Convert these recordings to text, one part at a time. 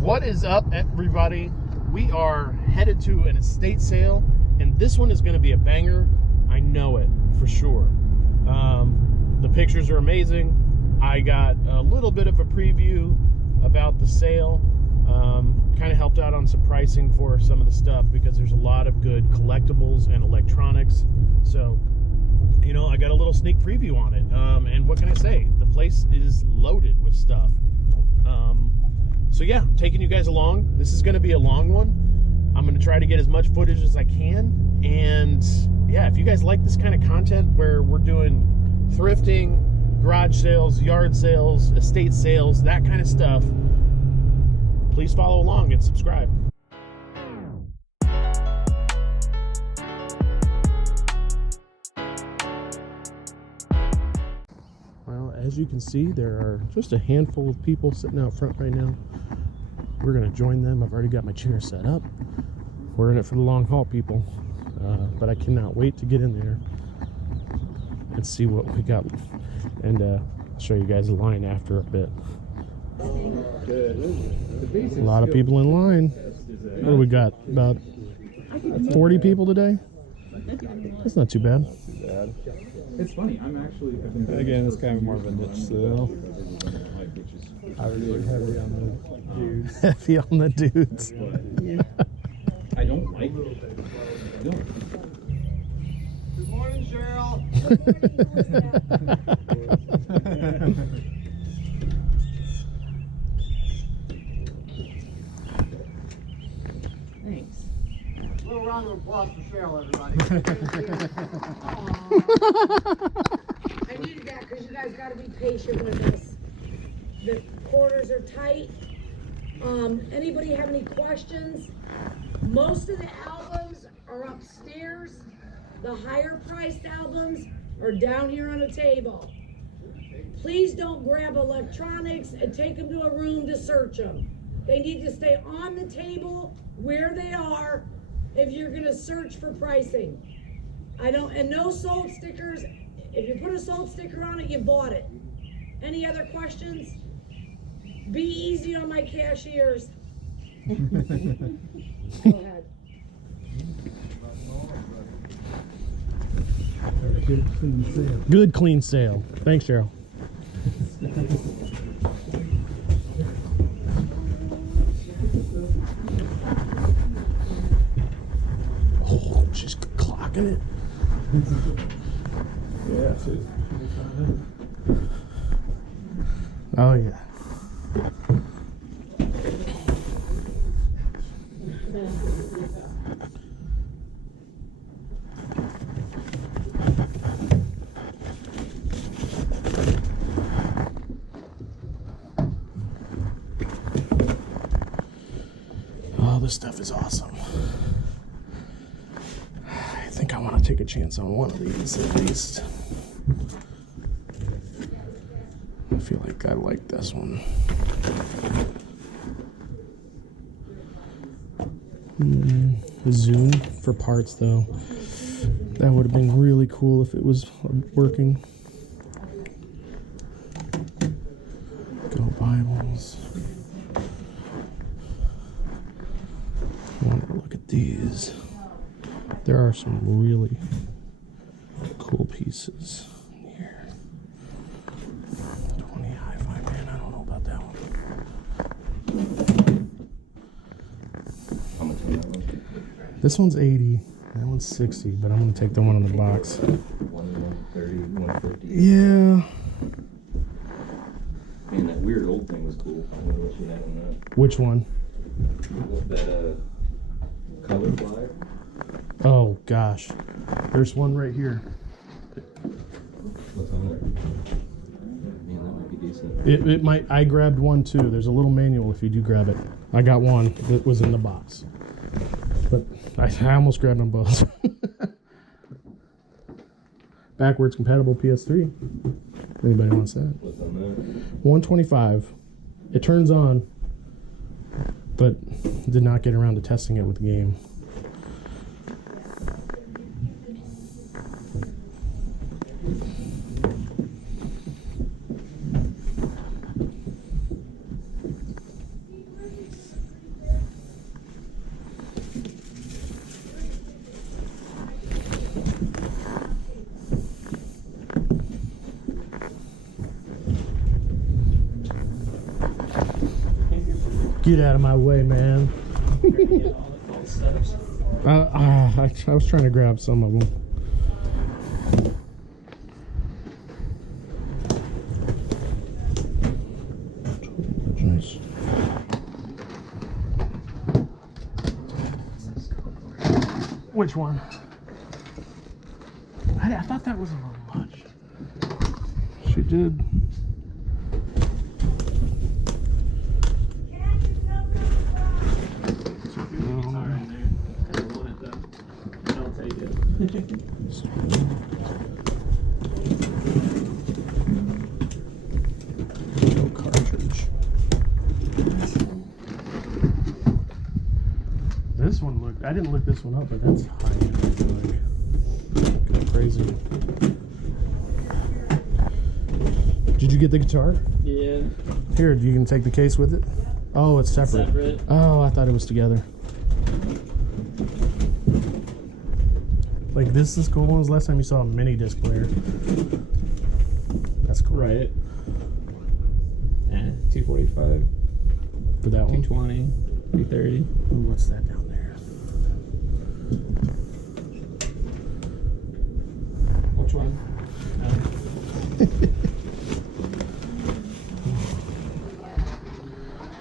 What is up, everybody? We are headed to an estate sale, and this one is going to be a banger. I know it for sure. The pictures are amazing. I got a little bit of a preview about the sale. Kind of helped out on some pricing for some of the stuff because there's a lot of good collectibles and electronics. So, you know, I got a little sneak preview on it. And what can I say? The place is loaded with stuff. So yeah, I'm taking you guys along. This is going to be a long one. I'm going to try to get as much footage as I can. And yeah, if you guys like this kind of content where we're doing thrifting, garage sales, yard sales, estate sales, that kind of stuff, please follow along and subscribe. Well, as you can see, there are just a handful of people sitting out front right now. We're going to join them. I've already got my chair set up. We're in it for the long haul, people. But I cannot wait to get in there and see what we got. And I'll show you guys the line after a bit. A lot of people in line. What do we got? About 40 people today? That's not too bad. It's funny, again, it's kind of more of a niche sale. I really heavy on the dudes. Heavy on the dudes. I don't like it. I don't. Good morning, Cheryl. Thanks. A little round of applause for Cheryl, everybody. I needed that because you guys got to be patient with us. The quarters are tight. Anybody have any questions? Most of the albums are upstairs. The higher priced albums are down here on the table. Please don't grab electronics and take them to a room to search them. They need to stay on the table where they are if you're gonna search for pricing. And no sold stickers. If you put a sold sticker on it, you bought it. Any other questions? Be easy on my cashiers. Go ahead. Good clean sale. Thanks, Cheryl. Oh, she's clocking it. Yeah. Oh yeah. Oh, this stuff is awesome. I think I want to take a chance on one of these at least. I feel like I like this one. Zoom for parts though. That would have been really cool if it was working. Go Bibles. I want to look at these. There are some really cool pieces in here. 20 hi-fi, man, I don't know about that one. How much on that one? This one's 80, that one's 60, but I'm gonna take the one in the box. 130, 150. Yeah. Man, that weird old thing was cool. I wonder what you had on that. Which one? That color flyer. Oh gosh, there's one right here. What's on there? Man, that might be decent. It might. I grabbed one too. There's a little manual if you do grab it. I got one that was in the box, but I almost grabbed them both. Backwards compatible PS3. Anybody wants that? What's on that? 125. It turns on, but did not get around to testing it with the game. Get out of my way, man. I was trying to grab some of them. Which one? I thought that was a little much. She did. I'll take it. No cartridge. This one looked. I didn't look this one up, but that's high end. I feel like. Crazy. Did you get the guitar? Yeah. Here, you can take the case with it. Oh, it's separate. Oh, I thought it was together. Like this is cool. When was the last time you saw a mini disc player? That's cool. Right. 245. For that one? 220. 330. Ooh, what's that down there? Which one?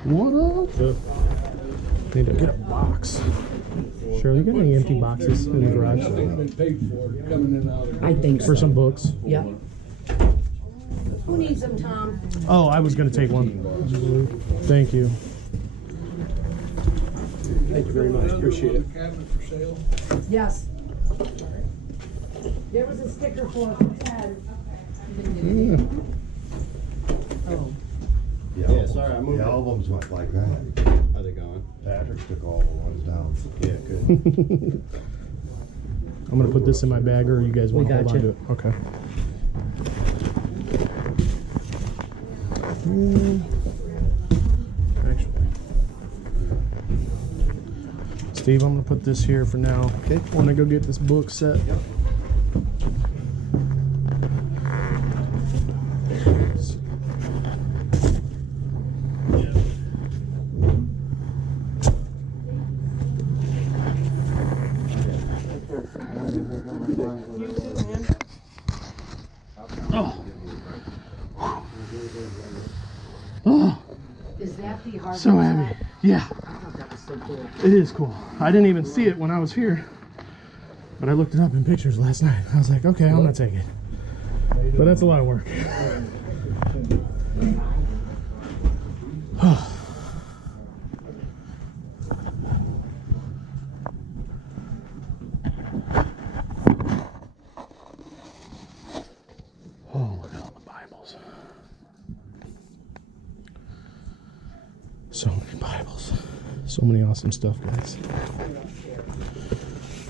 What up? Need to get a box. Shirley, you got any empty boxes in the garage? I think For some books? Yep. Who needs them, Tom? Oh, I was going to take one. Thank you. Thank you very much. Appreciate it. Yes. There was a sticker for Ted. Oh. Yeah, sorry, I moved The it. albums went like that. How they going? Patrick took all the ones down. Yeah, good. I'm going to put this in my bag, or you guys want to hold on to it? Okay. Actually. Steve, I'm going to put this here for now. Okay. When I go get this book set. Yep. Oh, Is that the hard so heavy. Yeah, I thought that was so cool. it is cool. I didn't even see it when I was here, but I looked it up in pictures last night. I was like, okay, I'm gonna take it. But that's a lot of work. Oh, look at all the Bibles. So many Bibles. So many awesome stuff, guys.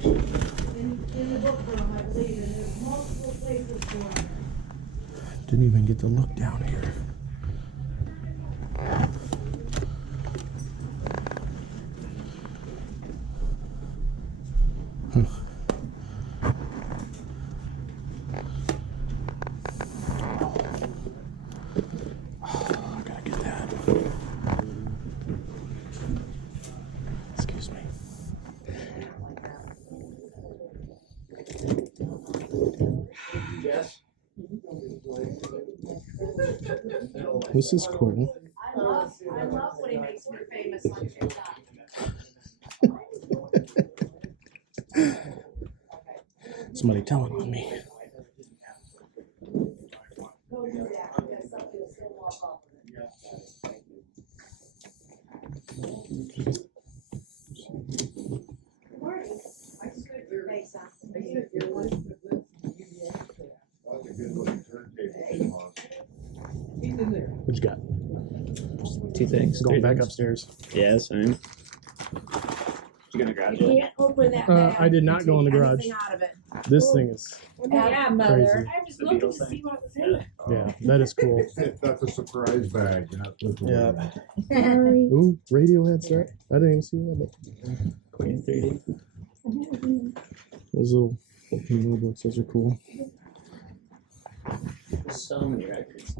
In the book room, I believe, and there's multiple places for it. Didn't even get to look down here. Huh. Oh, I gotta get that. Excuse me. Yes. This is cool. I love when he makes me famous on TikTok. Somebody telling on me. Go do that, because somebody will still walk up with it. Good morning. Thanks, Tom. What you got? Two things. Going three back things. upstairs. Yeah, same. You gonna grab You it? can't open that bag. I did not go in the Take garage. anything out of it. This thing is, Yeah, Mother. I was looking to see what was in it. yeah, that is cool. That's a surprise bag. You're not supposed to Yeah. wear that. Ooh, Radiohead set. I didn't even see that, but Queen 3D. those little notebooks, those are cool. So many records.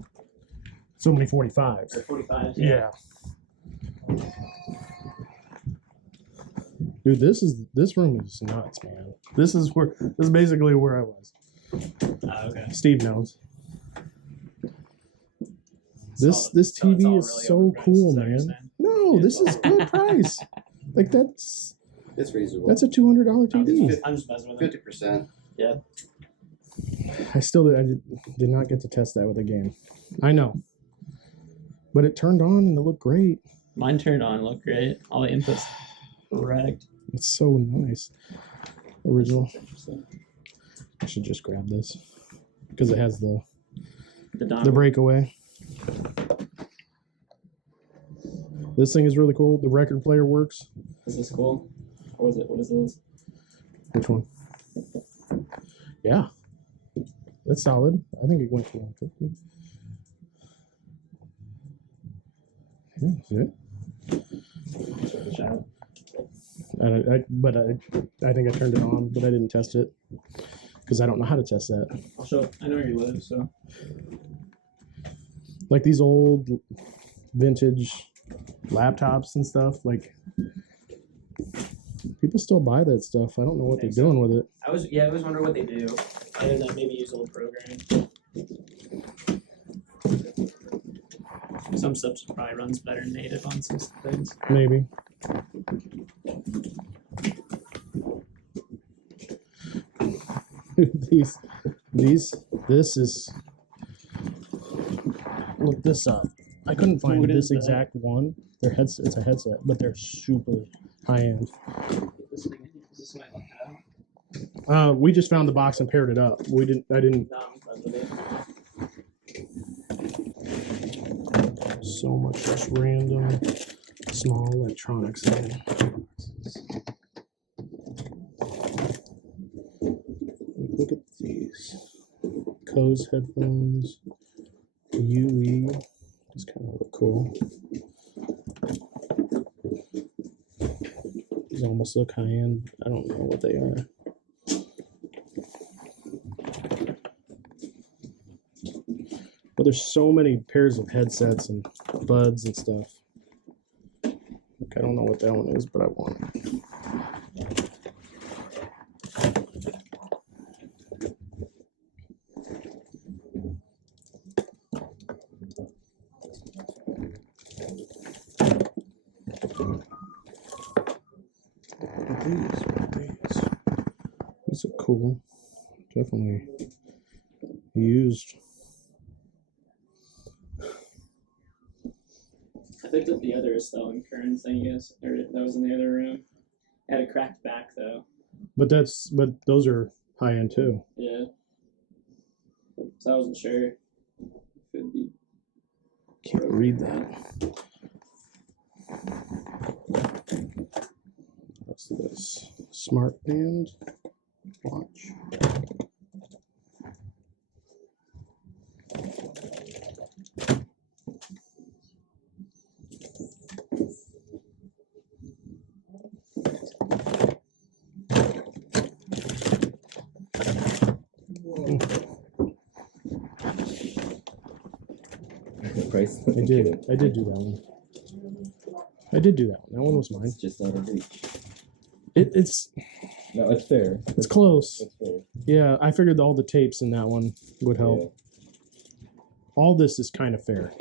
So many 45s. Or 45s. Yeah. Dude, this room is nuts, man. This is basically where I was. Okay. Steve knows. This TV is so cool, man. No, this is good price. Like It's reasonable. that's a $200 TV. I'm just messing with it. 50%. Yeah. I did not get to test that with a game. I know, but it turned on and it looked great. Mine turned on, looked great. All the inputs correct. It's so nice. Original. Interesting. I should just grab this because it has the dongle. breakaway. This thing is really cool. The record player works. Is this cool? Or is it? What is this? Which one? Yeah, that's solid. I think it went for 150. Yeah, see it? Check this out. I think I turned it on, but I didn't test it because I don't know how to test that. I'll show. I know where you live, so. Like these old vintage laptops and stuff, like people still buy that stuff. I don't know what they're doing with it. I was wondering what they do, other than maybe use old programs. Some stuff probably runs better native on some things. Maybe. This is. Look this up. I couldn't find What is this that? exact one. It's a headset, but they're super high end. This thing, is this what I looked at? We just found the box and paired it up. I didn't. No, I'm friends with it. So much just random small electronics in it. Like, look at these. Co's headphones. UE. These kind of look cool. These almost look high end. I don't know what they are. But there's so many pairs of headsets and buds and stuff. Like, I don't know what that one is, but I want it. These are cool. Definitely used. I picked up the other Resell and Kern thing, yes, or that was in the other room. It had a cracked back though. But those are high end too. Yeah. So I wasn't sure. Could be. Can't read that. What's this? Smart band watch. Price. I did do that one. I did do that one. That one was mine. It's just out of reach. It's No, it's fair. it's close. It's fair. Yeah, I figured all the tapes in that one would help. Yeah. All this is kind of fair.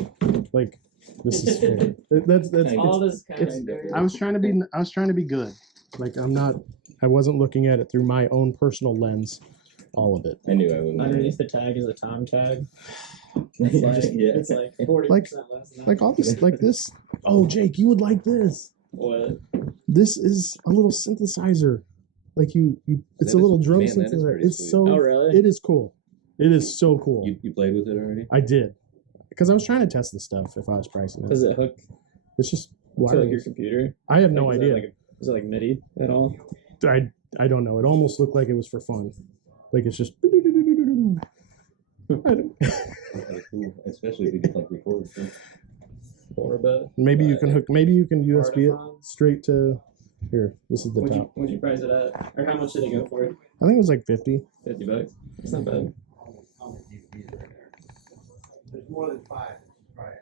Like this is fair. That's All this kind it's- of. I was trying to be good. Like I wasn't looking at it through my own personal lens. All of it. I knew I wouldn't. Underneath the tag is a Tom tag. It's It's like, yeah. it's like 40% Like- less than that. Like all this, like this. Oh, Jake, you would like this. What? This is a little synthesizer. Like it's That a little is- drum man, that is synthesizer. pretty It's sweet. so. Oh, really? It is cool. It is so cool. You played with it already? I did because I was trying to test the stuff if I was pricing it. Does it hook It's just to like your wireless. computer? I have no Like, is that idea. like is it like MIDI at all? I don't know. It almost looked like it was for fun. Like it's just. I don't- That's cool, especially if you could like record. Too. Or but Maybe you can hook. Maybe you can USB it Artifact. straight to. Here, this is the top. What'd you price it at? Or how much did it go for? I think it was like 50. $50. It's not bad. There's more than 5. Right.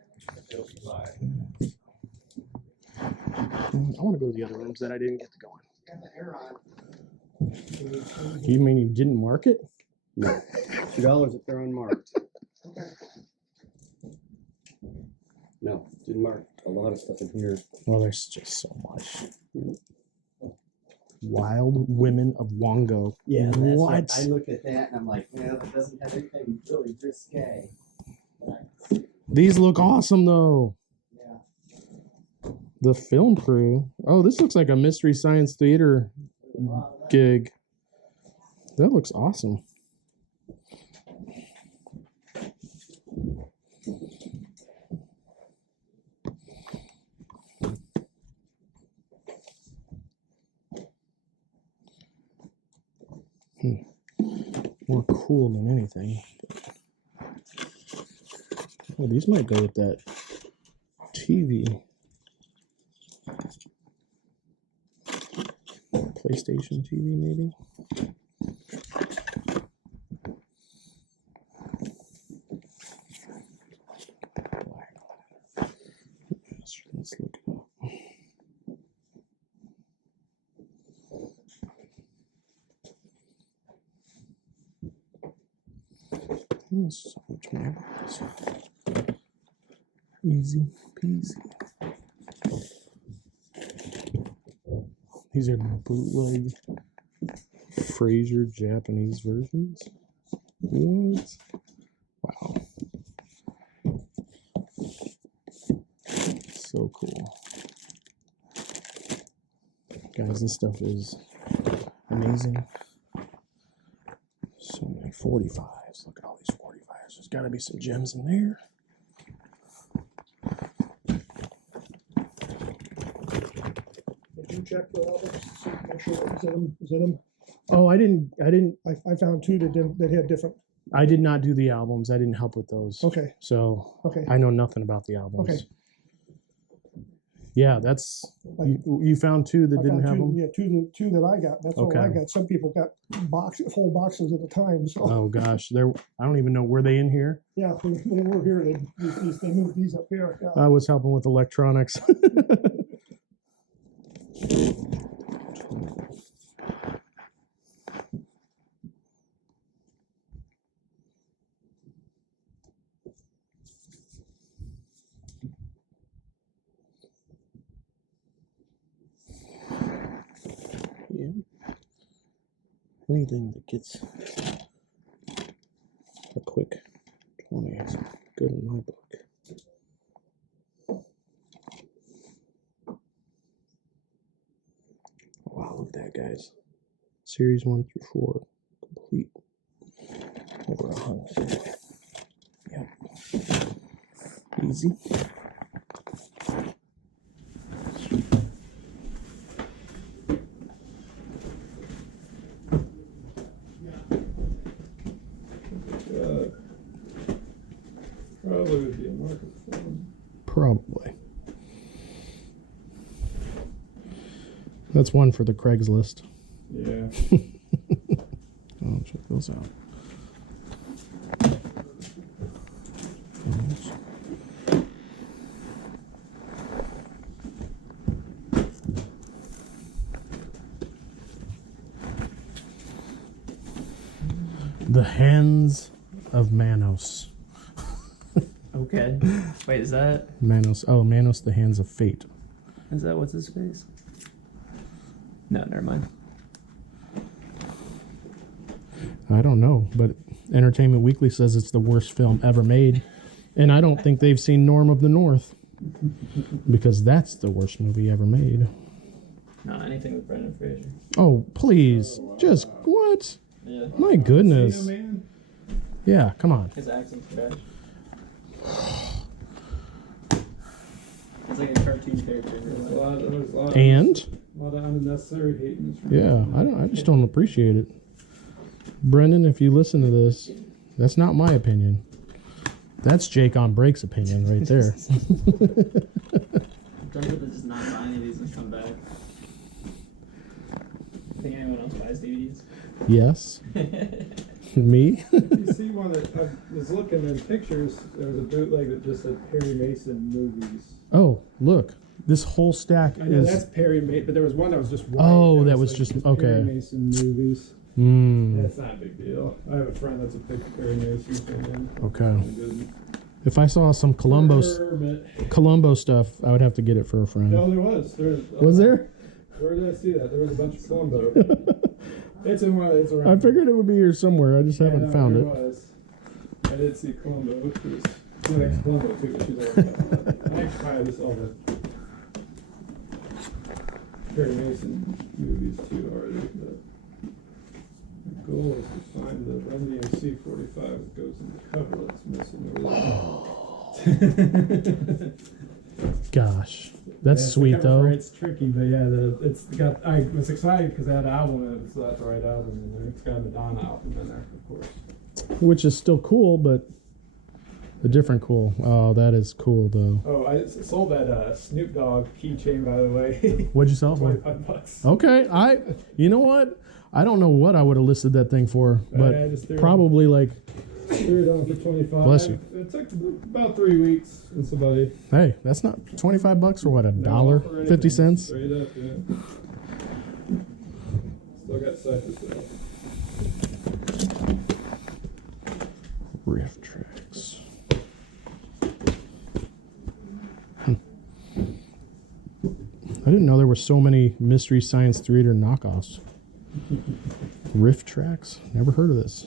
I want to go to the other rooms that I didn't get to go in. Got the hair on. You mean you didn't mark it? No. $2 if they're unmarked. Okay. No, didn't mark a lot of stuff in here. Well, there's just so much. Wild Women of Wongo. Yeah, that's what? I looked at that and I'm like, well, it doesn't have anything really risque. These look awesome though. Yeah. The film crew. Oh, this looks like a Mystery Science Theater gig. That looks awesome. More cool than anything. Oh, these might go with that TV. PlayStation TV, maybe. Let's look it up. So much more. Easy peasy. These are bootleg Fraser Japanese versions. What? Wow. So cool. Guys, this stuff is amazing. So many 45s. Look at all these 45s. There's got to be some gems in there. Did you check the albums to see, make sure it was in them? Was in them? Oh, I didn't. I found two that had different. I did not do the albums. I didn't help with those. Okay. So Okay. I know nothing about the albums. Okay. Yeah, that's you found two that I didn't found have two, them. Yeah, two that I got. That's all I Okay. got. Some people got whole boxes at a time. So Oh gosh, I don't even know, were they in here? yeah, when they were here, they moved these up here. Yeah. I was helping with electronics. Yeah. Anything that gets a quick 20 is good in my book. Wow, look at that, guys. Series 1 through 4, complete. Over 100. Yep. Easy. Probably would be a market form. Probably. That's one for the Craigslist. Yeah. Oh, check those out. The Hands of Manos. Okay. Wait, is that Manos. Oh, Manos, the Hands of Fate. what's his face? No, never mind. I don't know, but Entertainment Weekly says it's the worst film ever made. And I don't think they've seen Norm of the North. Because that's the worst movie ever made. No, anything with Brendan Fraser. Oh, please. Just, what? Yeah. My goodness. See you, man? Yeah, come on. His accent's trash. It's like a cartoon character. There's a lot And? a lot of unnecessary hate in this room. Yeah, I just don't appreciate it. Brendan, if you listen to this, that's not my opinion. That's Jake on Break's opinion right there. Brendan does not buy any of these and come back. Think anyone else buys DVDs? Yes. Me? You see one that I was looking in pictures, there was a bootleg that just said Perry Mason movies. Oh, look. This whole stack I know is. that's Perry Mason, but there was one that was just white. Oh, that was just Perry okay. Mason movies. Mm, That's not a big deal. I have a friend that's a big Perry Mason fan. okay. Good. If I saw some Columbo stuff, I would have to get it for a friend. No, there was. Was there? Where did I see that? There was a bunch of Columbo. It's in one. It's around. I figured it would be here somewhere. I just haven't found there it. Was. I did see Columbo. She likes Columbo too, but she's already got that. I actually probably saw the Perry Mason movies too already. But the goal is to find the Run DMC 45 that goes in the cover that's missing. Gosh, that's Yeah, sweet though. It's tricky, but yeah, it's got. I was excited because that album in it, so that's the right album in there. It's got a Madonna album in there, of course. Which is still cool, but a different cool. Oh, that is cool though. Oh, I sold that Snoop Dogg keychain, by the way. What'd you sell it for? $25. Okay, you know what? I don't know what I would have listed that thing for, but I just threw probably like. Threw it on for 25. Bless you. It took about 3 weeks, and somebody. Hey, that's not $25 or what? $1.50? Straight up, yeah. Still got ciphers though. Riff tracks. I didn't know there were so many Mystery Science Theater knockoffs. Riff tracks? Never heard of this.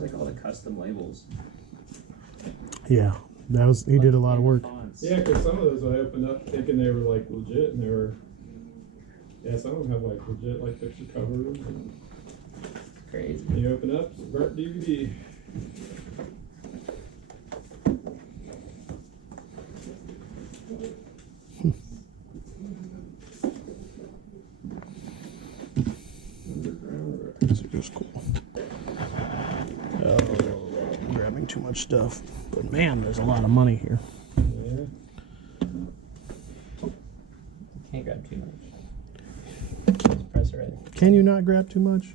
Like all the custom labels. Yeah, he did a lot of work. Yeah, because some of those I opened up thinking they were like legit, and they were. Yeah, some of them have like legit like picture covers. And Crazy. you open up, it's a Burt DVD. These are just cool. Oh, I'm grabbing too much stuff. But man, there's a lot of money here. Yeah. Can't grab too much. Just press it right. Can you not grab too much?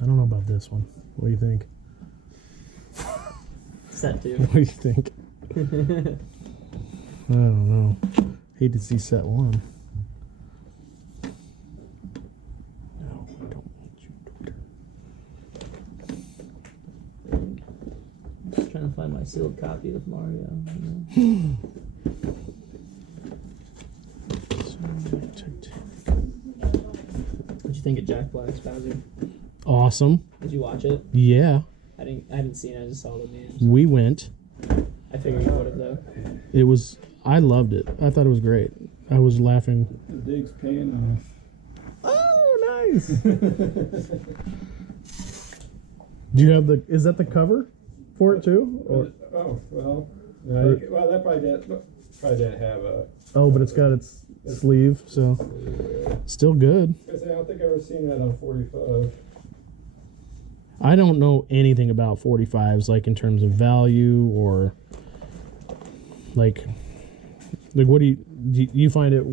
I don't know about this one. What do you think? Set two. What do you think? I don't know. Hate to see set one. No, I don't want you, daughter. Just trying to find my sealed copy of Mario. What'd you think of Jack Black's Bowser? Awesome. Did you watch it? Yeah, I hadn't seen it. I just saw the memes. we went. I figured you would have though. I loved it. I thought it was great. I was laughing. The dig's paying off. Oh, nice. Do you have is that the cover for it too? Or Oh well, no, well that probably didn't have a. oh, but it's got its sleeve, so still good. I don't think I've ever seen that on 45. I don't know anything about 45s, like in terms of value or like what do you find it?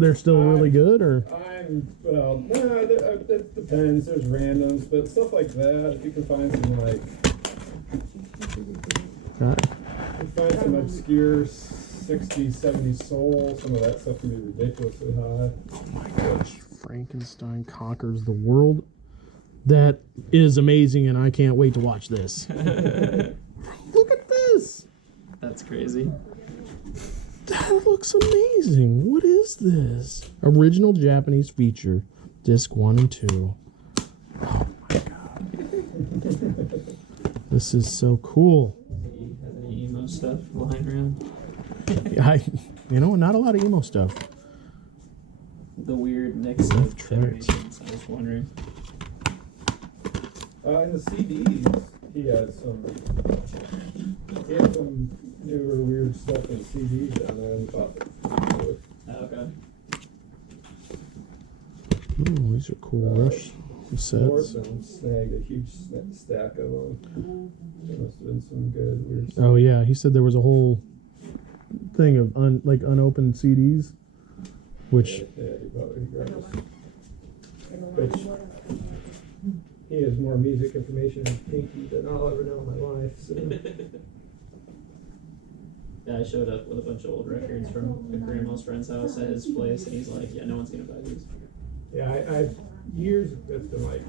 They're still really good, or It depends. There's randoms, but stuff like that. If you can find some like, find some obscure 60s, 70s soul. Some of that stuff can be ridiculously high. oh my gosh, Frankenstein Conquers the World. That is amazing, and I can't wait to watch this. Look at this. That's crazy. That looks amazing. What is this? Original Japanese feature, disc 1 and 2. Oh my god. This is so cool. Has any emo stuff lying around? Not a lot of emo stuff. The weird mix of generations. I was wondering. In the CDs, he had some newer weird stuff in CDs down there in the top. Okay. Ooh, these are cool Rush sets. Orson snagged a huge stack of them. There must have been some good weird stuff. Oh yeah, he said there was a whole thing of unopened CDs, which Yeah, he probably grabbed us. Which, he has more music information in Pinky than I'll ever know in my life. So. Yeah, I showed up with a bunch of old records from a grandma's friend's house at his place, and he's like, "Yeah, no one's gonna buy these." Yeah, I years, that's been like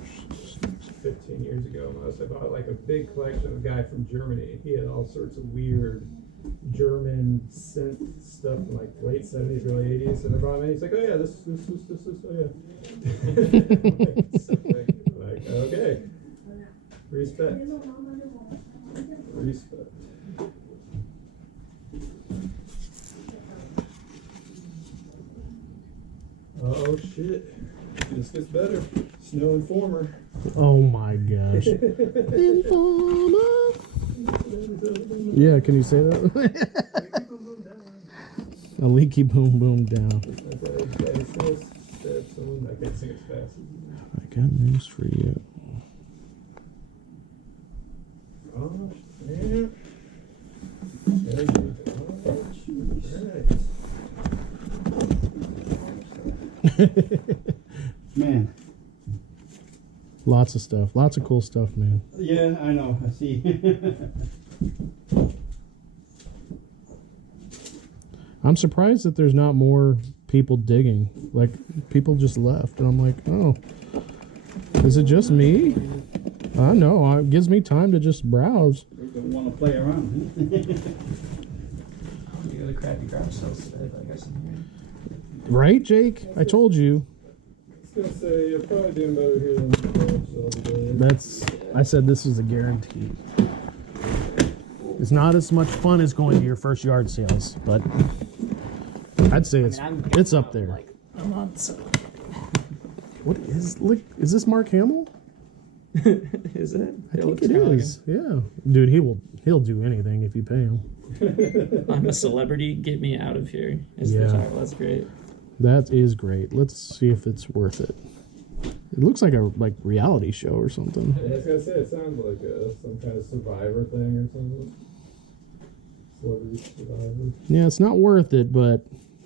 15 years ago almost, I bought like a big collection of a guy from Germany. He had all sorts of weird German synth stuff from like late 70s, early 80s, and I brought him in, he's like, oh yeah, this, oh yeah. like, okay. Respect. Respect. Oh shit. This gets better. Snow Informer. oh my gosh. Informer. Yeah, can you say that? A leaky boom boom down. I can't sing as fast. I got news for you. Oh, yeah. There you go. Man. Lots of stuff. Lots of cool stuff, man. Yeah, I know. I see. I'm surprised that there's not more people digging. Like, people just left. And I'm like, oh, is it just me? I know. It gives me time to just browse. They don't want to play around. You got a crappy garage sales today, but I guess in here. Right, Jake? I told you. I was gonna say, you're probably doing better here than the garage sale today. I said this was a guarantee. It's not as much fun as going to your first yard sales, but I'd say it's up there. Like a month. So. What is, look, is this Mark Hamill? Is it? I think it is. Yeah. Dude, he'll do anything if you pay him. I'm a celebrity. Get me out of here. Is Yeah. the title. That's great. That is great. Let's see if it's worth it. It looks like a reality show or something. Yeah, I was gonna say, it sounds like some kind of Survivor thing or something. Celebrity Survivor. Yeah, it's not worth it, but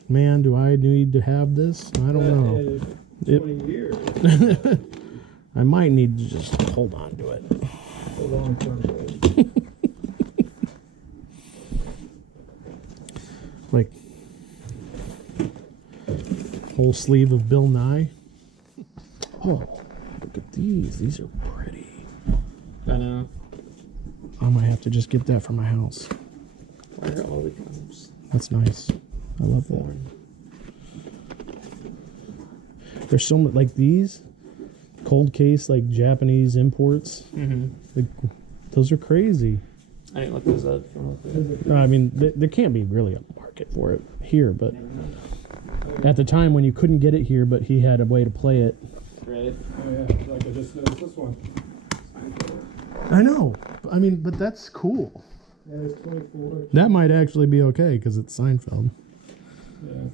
man, do I need to have this? I don't know. In 20 years. I might need to just hold on to it. A long term goal. Like, whole sleeve of Bill Nye. Oh, look at these. These are pretty. I know. I might have to just get that for my house. Why are all the colors? That's nice. I love that. There's so much, like these cold case, like Japanese imports. Mm-hmm. Like, those are crazy. I didn't look those up. No, I mean, there can't be really a market for it here, but at the time when you couldn't get it here, but he had a way to play it. Right. Oh yeah, like I just noticed this one. I know. I mean, but that's cool. Yeah, it's 24. That might actually be okay because it's Seinfeld. Yeah.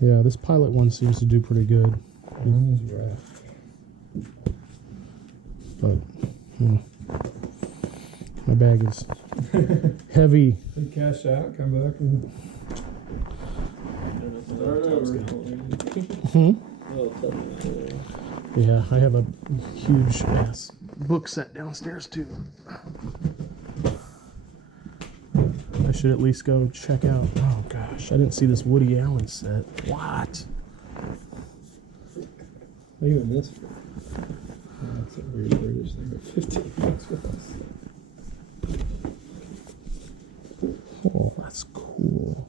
Yeah, this pilot one seems to do pretty good. But my bag is heavy. You cash out, come back and start over. Yeah, I have a huge ass book set downstairs too. I should at least go check out. Oh gosh, I didn't see this Woody Allen set. What? Even this. That's a weird British thing, but 15 bucks for us. Oh, that's cool.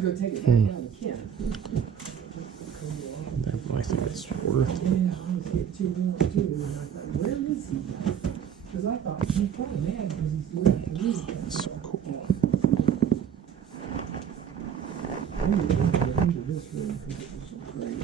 was gonna take it back down to Ken. I think it's worth it. And I was getting too warm too, and I thought, where is he? Because I thought he's probably mad because he's left the music. It's so cool. I need to get into this room because it was so great.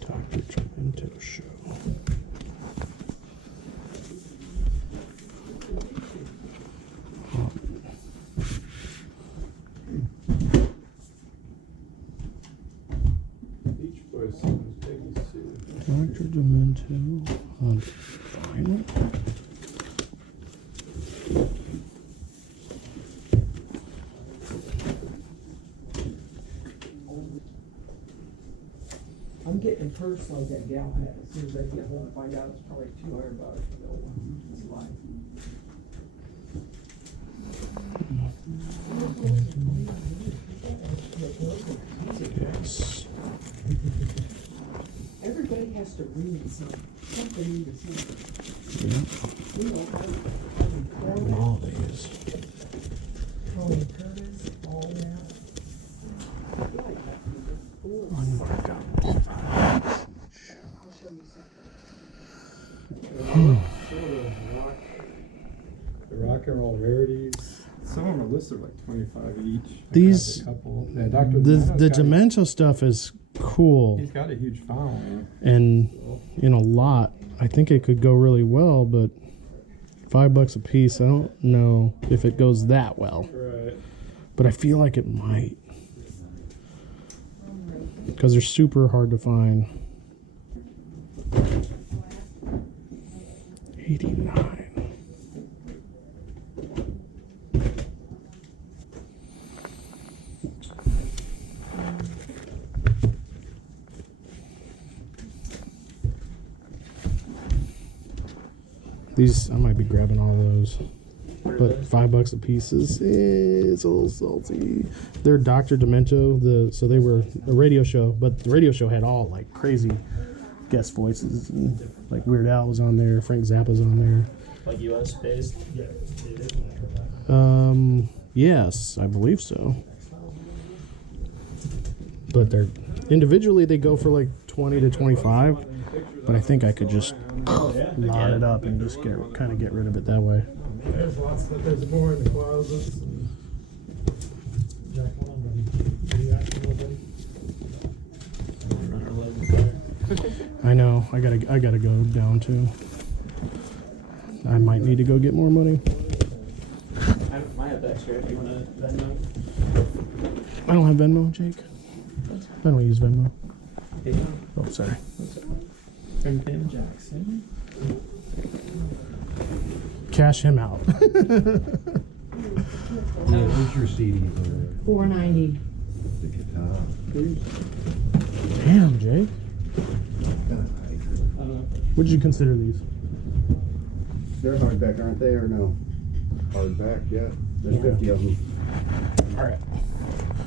Dr. Tremento show. Beach Boys song is Peggy Sue. Dr. Demento on vinyl. I'm getting a purse like that gal had. As soon as I get home, find out it's probably $200 for the old one. It's like, Yes. everybody has to read something to something. Yeah. You know, Harvey All these. Tony Curtis, all that. I feel like that was a Unmarked out. I'll show you something. Some of those the rock and roll rarities. Some of them are listed like 25 each. I These- grabbed a couple. Yeah, Dr. The Demento's got a- Demento stuff is cool, He's got a huge following. and in a lot, I think it could go really well, but $5 a piece, I don't know if it goes that well, Right. but I feel like it might, because they're super hard to find. 89. These, I might be grabbing all those, but $5 a piece is it's a little salty. They're Dr. Demento, so they were a radio show, but the radio show had all like crazy guest voices, and like Weird Al was on there, Frank Zappa's on there. Like US based. Yes, I believe so. But they're individually they go for like 20 to 25, but I think I could just knot it up and just get rid of it that way. There's lots of there's more in the closets. And Jack, hold on, buddy. Are you asking nobody? I know. I gotta go down too. I might need to go get more money. I have extra if you want to Venmo. I don't have Venmo, Jake. I don't use Venmo. Oh, sorry. Tim Jackson. Cash him out. Where's your CD player? $4.90. The guitar. Damn, Jake. I don't know. Would you consider these? They're hardback, aren't they, or no? Hardback, yeah. There's Yeah. 50 of them. All right.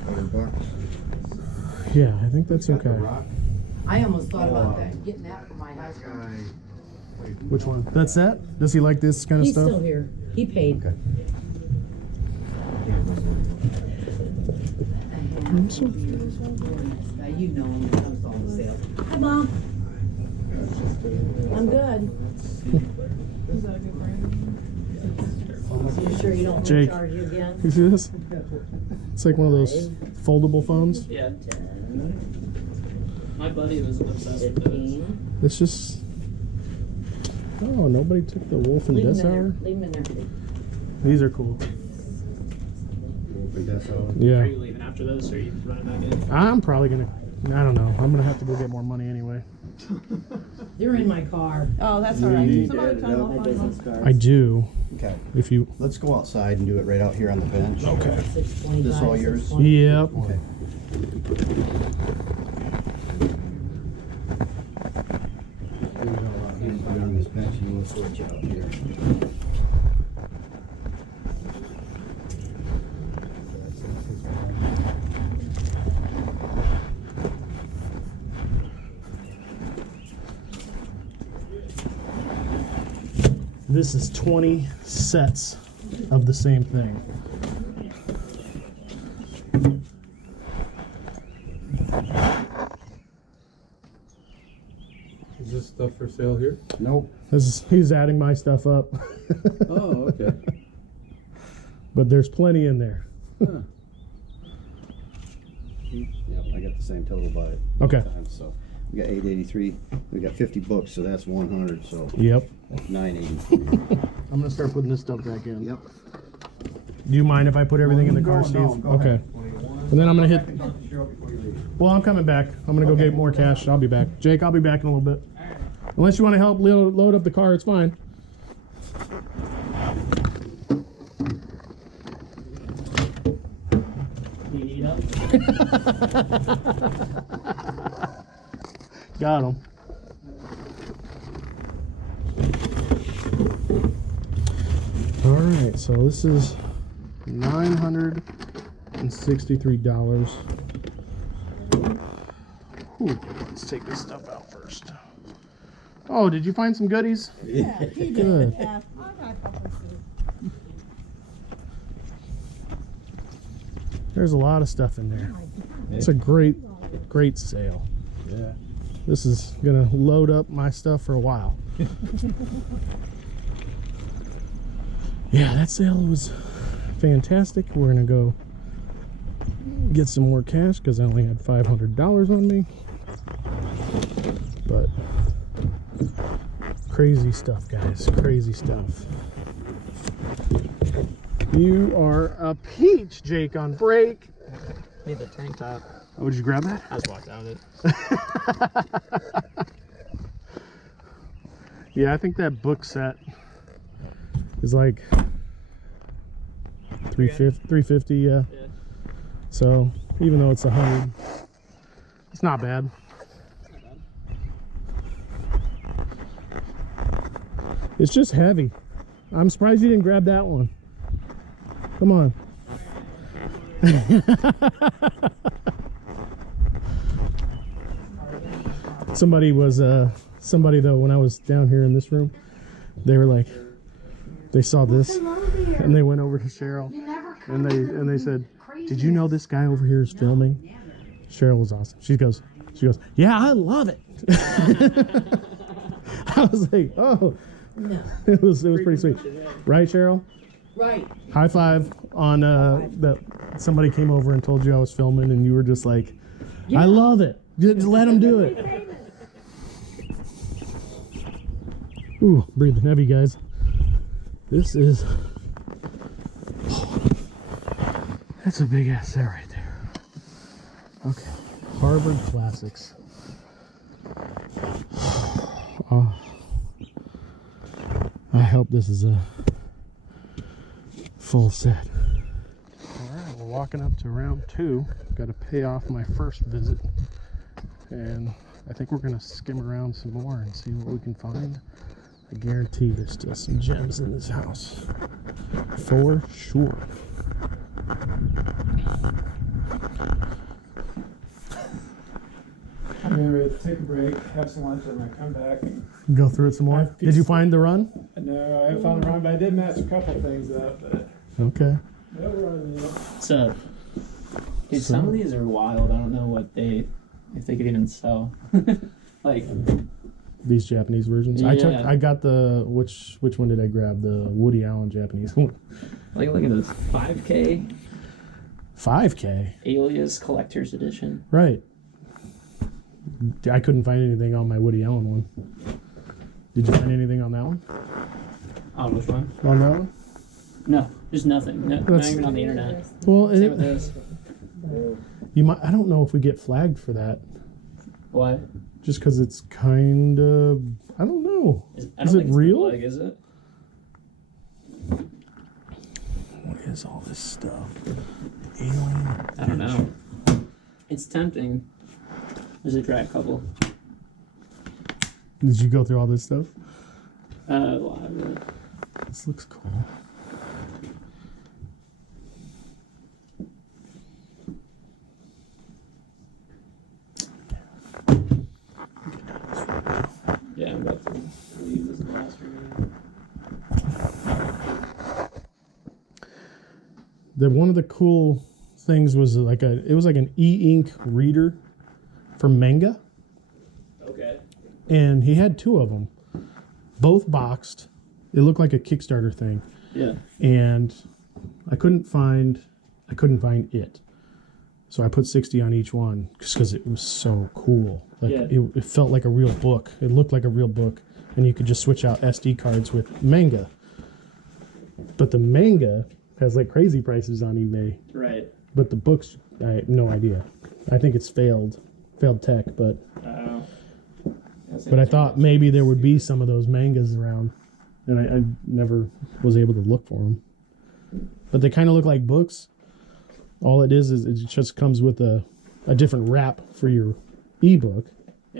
$100. Yeah, I think that's Got the okay. rock I almost thought about that, getting that for my husband. guy. Which one? That's that? Does he like this kind of He's stuff? still here. He paid. Okay. You know him, he comes to all the sales. Hi, Mom. I'm good. So you sure you don't want to Jake. charge you again? You see this? It's like one of those foldable phones. Yeah. My buddy was obsessed with those. 15. It's just. Oh, nobody took the Wolf and Leave him in there. Dessauer? Leave him in there. These are cool. Open that's all. Yeah. Are you leaving after those, or are you running back in? I'm probably gonna. I don't know. I'm gonna have to go get more money anyway. They're in my car. Oh, that's all right. need Some to other edit time up. I'll My find business one. card. I do. Okay. If you. Let's go outside and do it right out here on the bench. Okay. 625. This all yours? 620. Yep. Okay. He's on this bench, and we'll sort you out here. this is 20 sets of the same thing. Is this stuff for sale here? Nope. He's adding my stuff up. Oh, okay. But there's plenty in there. Huh. Yep, I got the same total by it. Okay. So we got 883. We got 50 books, so that's 100. So Yep. that's 983. I'm gonna start putting this stuff back in. Yep. Do you mind if I put everything in the car, Steve? Okay. And then I'm gonna hit. Well, I'm coming back. I'm gonna go get more cash. I'll be back. Jake, I'll be back in a little bit. Unless you want to help load up the car, it's fine. You need help? Got him. All right, so this is $963. Whew, let's take this stuff out first. Oh, did you find some goodies? Yeah, he Good. did. Yeah, I got a couple too. There's a lot of stuff in there. It's a great sale. Yeah. This is gonna load up my stuff for a while. Yeah, that sale was fantastic. We're gonna go get some more cash because I only had $500 on me. But crazy stuff, guys. Crazy stuff. You are a peach, Jake, on break. Need the tank top. Oh, did you grab that? I just walked out with it. Yeah, I think that book set is like $350, yeah. Yeah. So even though it's $100, it's not bad. It's just heavy. I'm surprised you didn't grab that one. Come on. Somebody though, when I was down here in this room, they were like, they saw this and they went over to Cheryl and they said, "Did you know this guy over here is filming?" Cheryl was awesome. She goes, "Yeah, I love it." I was like, "Oh." No. It was pretty sweet, right, Cheryl? Right. High five on that somebody came over and told you I was filming, and you were just like, "I love it. Just let them do it." Ooh, breathing heavy, guys. This is that's a big ass set right there. Okay, Harvard Classics. Oh. I hope this is a full set. Alright, we're walking up to round 2. Got to pay off my first visit. And I think we're going to skim around some more and see what we can find. I guarantee there's still some gems in this house. For sure. I'm gonna take a break, have some lunch, and then come back. And Go through it some more. Did you find the run? no, I haven't found the run, but I did match a couple things up. But Okay. no run yet. So, dude, some of these are wild. I don't know if they could even sell. Like These Japanese versions. Yeah. I got the which one did I grab? The Woody Allen Japanese one. look at this 5K 5K. Alias Collector's Edition. Right. I couldn't find anything on my Woody Allen one. Did you find anything on that one? On which one? On that one? No, just nothing. No, not That's- even on the internet. Well, Same with this. you might. I don't know if we get flagged for that. What? Just because it's kind of. I don't know. I don't Is think it it's real? Like, is it? What is all this stuff? Alien. I don't know. It's tempting. There's a dry couple. Did you go through all this stuff? A lot of it. This looks cool. Yeah, I'm about to leave. This is the last review. one of the cool things was like it was like an e-ink reader for manga, Okay. and he had two of them, both boxed. It looked like a Kickstarter thing, Yeah. and I couldn't find it, so I put 60 on each one just because it was so cool. Like Yeah. it felt like a real book. It looked like a real book, and you could just switch out SD cards with manga. But the manga has like crazy prices on eBay. Right. But the books, I have no idea. I think it's failed tech, but I thought maybe there would be some of those mangas around, and I never was able to look for them. But they kind of look like books. All it is it just comes with a different wrap for your ebook,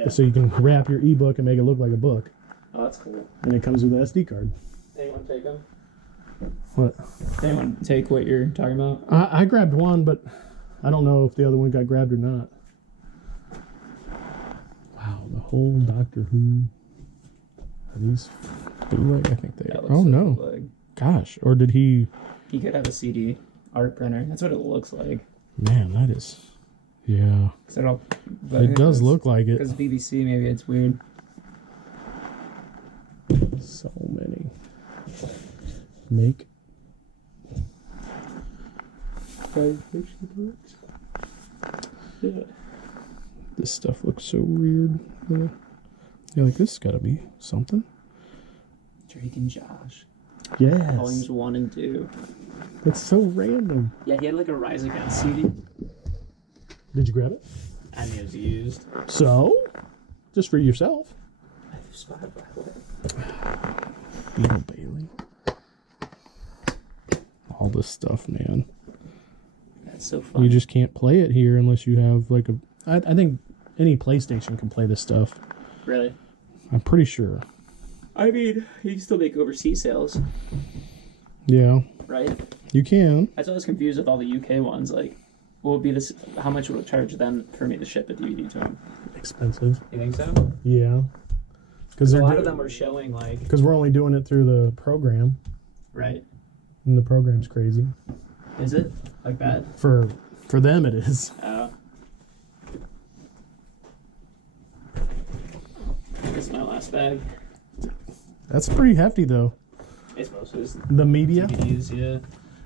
so you can wrap your ebook and make it look like a book. Oh, that's cool. And it comes with an SD card. Anyone take them? What? Anyone take what you're talking about? I grabbed one, but I don't know if the other one got grabbed or not. Wow, the whole Doctor Who. Are these bootleg? I think they are. Oh no. Bootleg. Gosh. Or did he... He could have a CD art printer. That's what it looks like. Man, that is... Yeah. It does look like it. Because BBC, maybe it's weird. So many. Make 5 picture books. Yeah. This stuff looks so weird. You're like, this has got to be something. Drake and Josh. Yes. Volumes 1 and 2. That's so random. Yeah, he had like a Rise Against CD. Did you grab it? I mean, it was used. So? Just for yourself. I have Spotify. Beetle Bailey. All this stuff, man. That's so fun. You just can't play it here unless you have like a... I think any PlayStation can play this stuff. Really? I'm pretty sure. I mean, you can still make overseas sales, Yeah, right? you can. That's why I was confused with all the UK ones. Like, what would be this? How much would it charge them for me to ship a DVD to them? Expensive. You think so? Yeah. Because A lot of them are showing like... Because we're only doing it through the program, Right. and the program's crazy. Is it? Like that? For them, it is. This is my last bag. That's pretty hefty, though. It's mostly just The media. DVDs, yeah.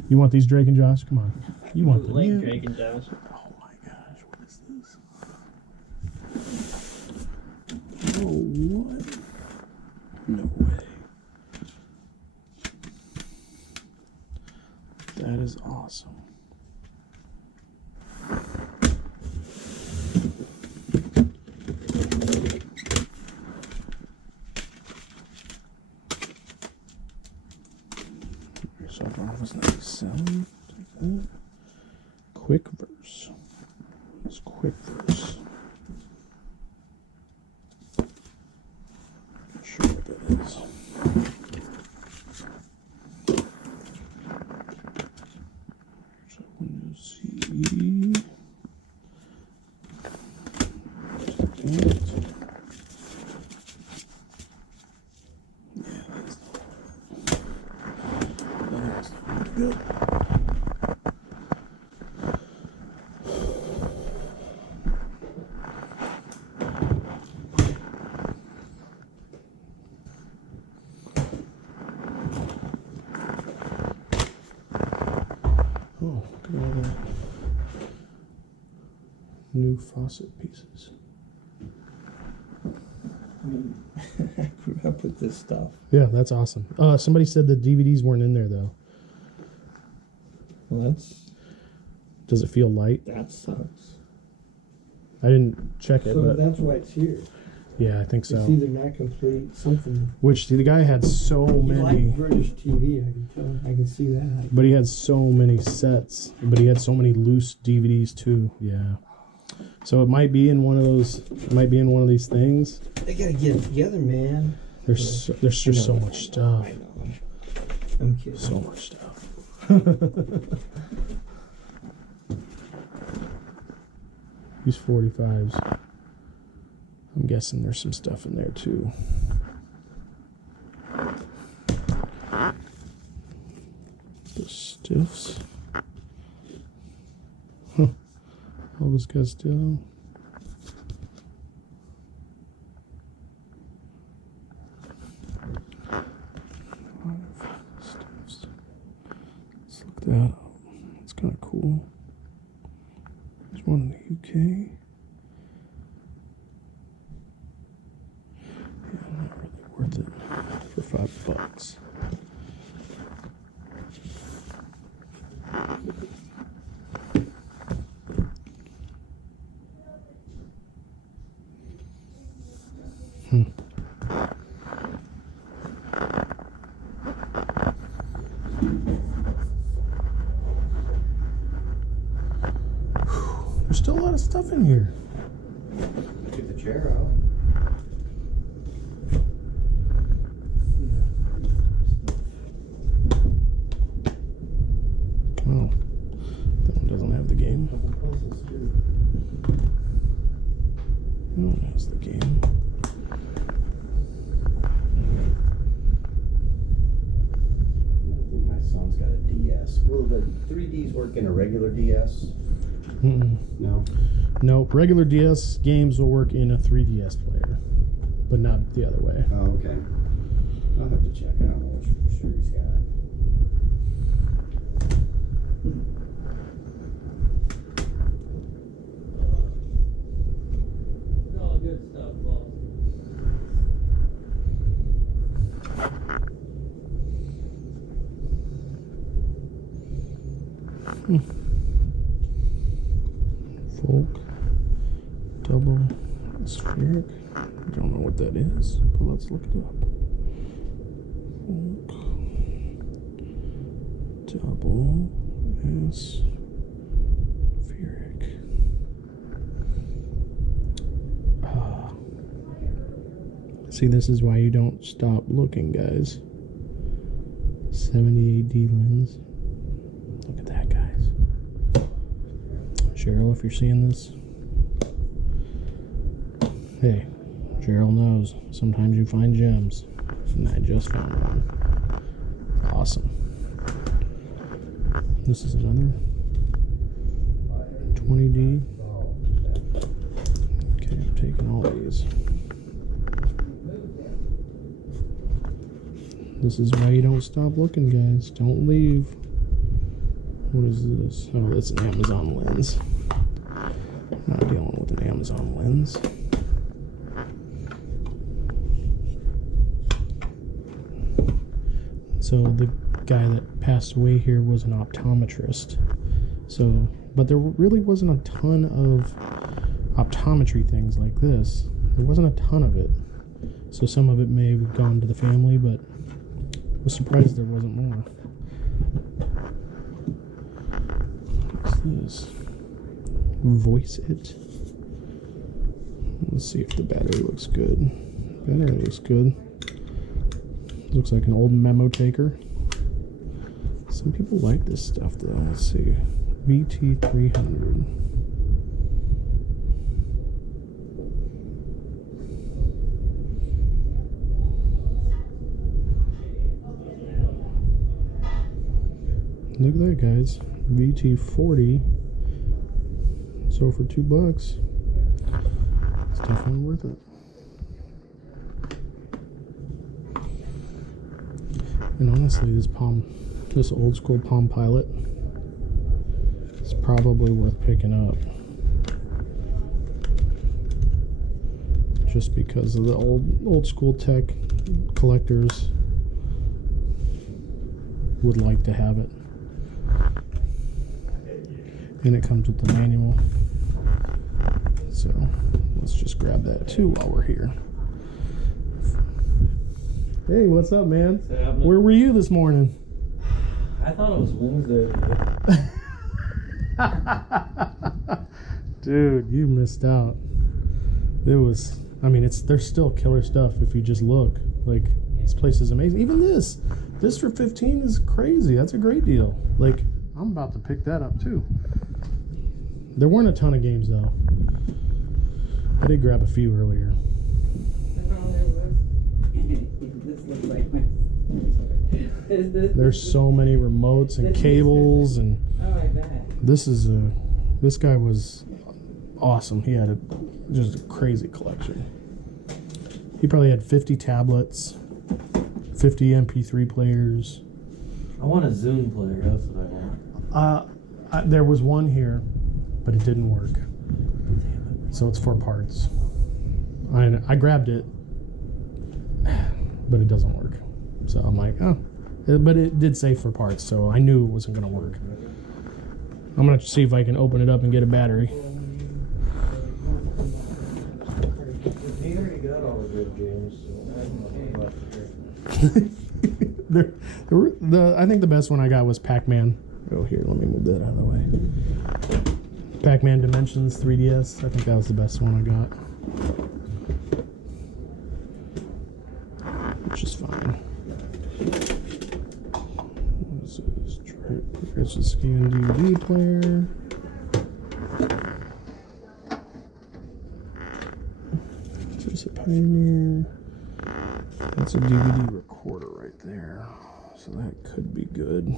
You want these Drake and Josh? Come on. You want them? Like Drake and Josh. Oh my gosh, what is this? Oh, what? No way. That is awesome. So far, was not selling. Quick verse. It's quick verse. Not sure what that is. So Windows CE. Good. Oh, look at all that. New faucet pieces. I grew up with this stuff. Yeah, that's awesome. Somebody said the DVDs weren't in there, though. Well, Does it feel light? that sucks. I didn't check it, So but that's why it's here. yeah, I think It's so. either not complete, something. Which the guy had so You many, like British TV, I can tell. I can see that. but he had so many sets, but he had so many loose DVDs too. Yeah. So it might be in one of those. It might be in one of these things. They gotta get it together, man. There's just so much stuff. I know. I'm kidding. So much stuff. These 45s. I'm guessing there's some stuff in there too. The stiffs. Elvis Costello. Let's look that up. It's kind of cool. There's one in the UK. Yeah, not really worth it for $5. There's still a lot of stuff in here. Get the chair out. Oh, that one doesn't have the game. Couple puzzles too. That one has the game. I think my son's got a DS. Will the 3Ds work in a regular DS? Mm-mm. No. Nope, regular DS games will work in a 3DS player, but not the other way. Oh, okay. I'll have to check. I don't know which sure he's got. All good stuff, boss. Folk, double, spheric. I don't know what that is, but let's look it up. Folk, double, spheric. See, this is why you don't stop looking, guys. 70 AD lens. Look at that, guys. Cheryl, if you're seeing this, hey, Cheryl knows sometimes you find gems, and I just found one. Awesome. This is another 20D. Okay, I'm taking all these. This is why you don't stop looking, guys. Don't leave. What is this? Oh, that's an Amazon lens. I'm not dealing with an Amazon lens. So the guy that passed away here was an optometrist. So, but there really wasn't a ton of optometry things like this. There wasn't a ton of it. So some of it may have gone to the family, but I was surprised there wasn't more. What's this? Voice it. Let's see if the battery looks good. Battery looks good. Looks like an old memo taker. Some people like this stuff though. Let's see. VT300. Look at that, guys. VT40. So for $2, it's definitely worth it. And honestly, this old school Palm Pilot is probably worth picking up. Just because of the old school tech collectors would like to have it. And it comes with the manual. So let's just grab that too while we're here. Hey, what's up, man? Where were you this morning? I thought it was Wednesday. Dude, you missed out. It was, I mean, there's still killer stuff if you just look. Like, this place is amazing. Even this for 15 is crazy. That's a great deal. Like, I'm about to pick that up too. There weren't a ton of games though. I did grab a few earlier. This looks like my... There's so many remotes and cables, and Oh, I bet. this guy was awesome. He had just a crazy collection. He probably had 50 tablets, 50 MP3 players. I want a Zoom player. That's what I want. There was one here, but it didn't work. So it's 4 parts. I grabbed it, but it doesn't work. So I'm like, oh. But it did say 4 parts, so I knew it wasn't going to work. I'm going to see if I can open it up and get a battery. He already got all the good games, so I think the best one I got was Pac-Man. Oh, here, let me move that out of the way. Pac-Man Dimensions 3DS. I think that was the best one I got. Which is fine. What is this? Progressive scan DVD player. There's a Pioneer. That's a DVD recorder right there. So that could be good.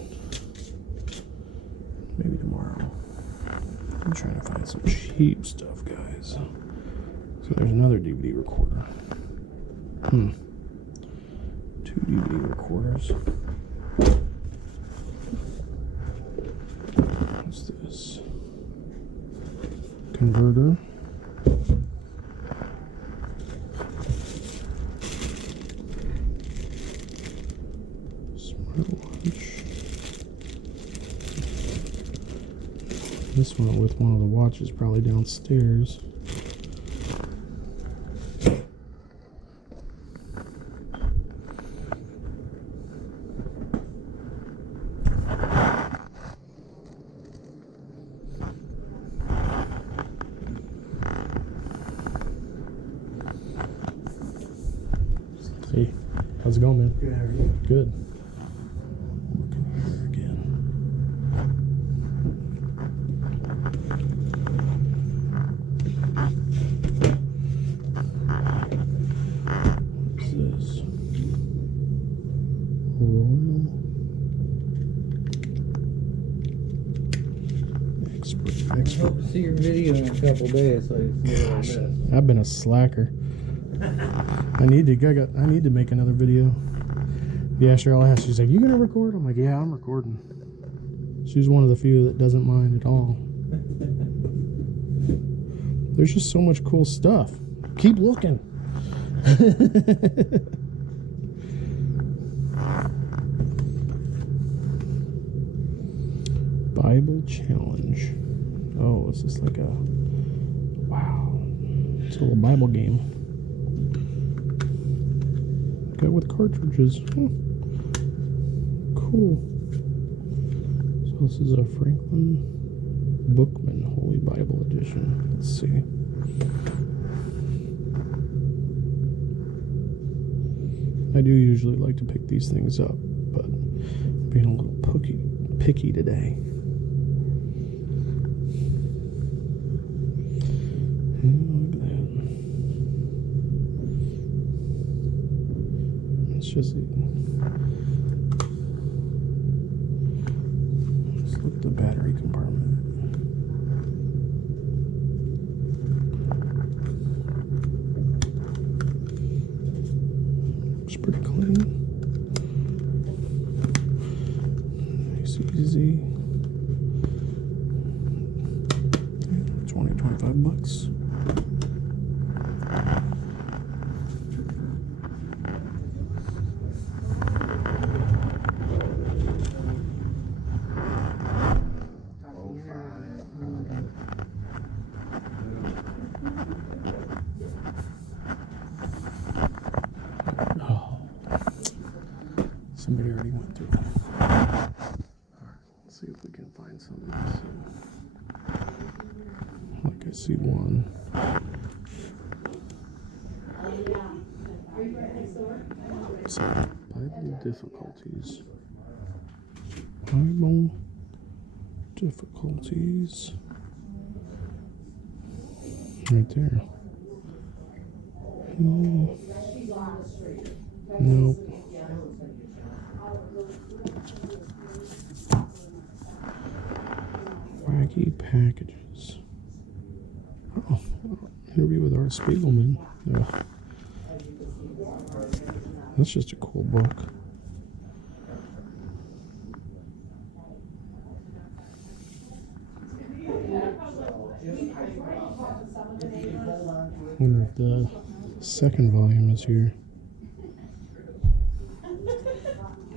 Maybe tomorrow. I'm trying to find some cheap stuff, guys. So there's another DVD recorder. 2 DVD recorders. What's this? Converter. Smartwatch. This one with one of the watches probably downstairs. Hey, how's it going, man? good. How are you? Good. Looking here again. What's this? Royal Expert. Hope to see your video in a couple days, so you see what I missed. I've been a slacker. I need to make another video. Yeah, Cheryl asked, she's like, you gonna record? I'm like, yeah, I'm recording. She's one of the few that doesn't mind at all. There's just so much cool stuff. Keep looking. Bible challenge. Oh, is this like a... Wow. It's a little Bible game. Go with cartridges. Cool. So this is a Franklin Bookman Holy Bible Edition. Let's see. I do usually like to pick these things up, but I'm being a little picky today. Look at that. It's just... Let's look at the battery compartment. It's pretty clean. Nice, easy. 25 bucks. Somebody already went through. Alright, let's see if we can find something else. Like I see one. So, Bible difficulties. Bible difficulties. Right there. Nope. Wacky packages. Interview with Art Spiegelman. Ugh. That's just a cool book. I wonder if the second volume is here.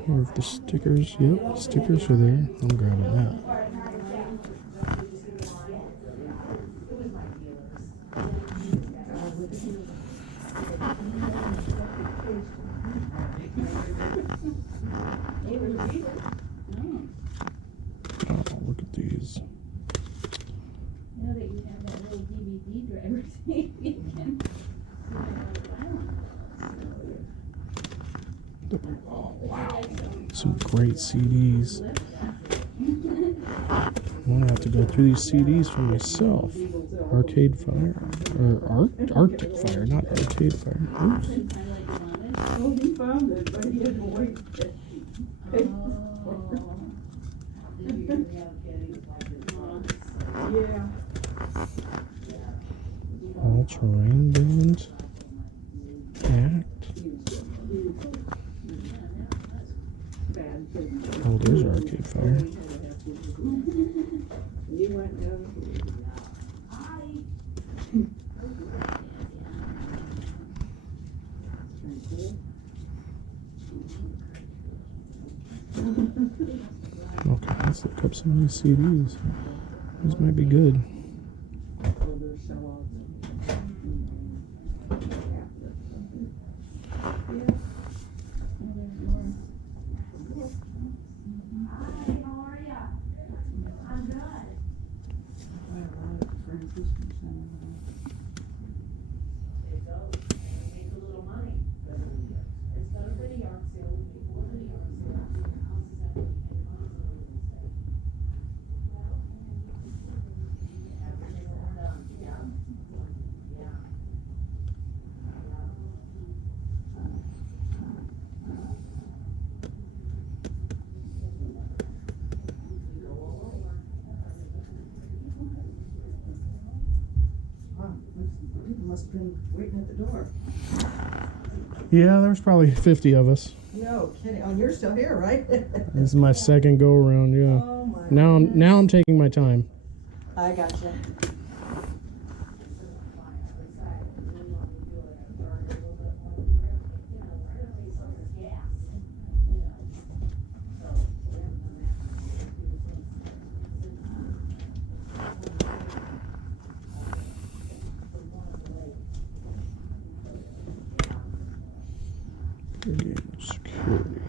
Or if the stickers, yep, stickers are there. I'm grabbing that. Oh, look at these. Now that you have that little DVD driver thing, you can Oh, wow. Some great CDs. I'm gonna have to go through these CDs for myself. Arcade Fire. Or Arctic Fire, not Arcade Fire. Oops. Oh, he found it, but he didn't wait. Yeah. All Terrain Band. Act. Oh, there's Arcade Fire. You went down. Okay, let's look up some of these CDs. These might be good. People must have been waiting at the door. Yeah, there's probably 50 of us. No kidding. Oh, you're still here, right? This is my second go around, yeah. Oh my Now I'm taking my time. I gotcha. Security.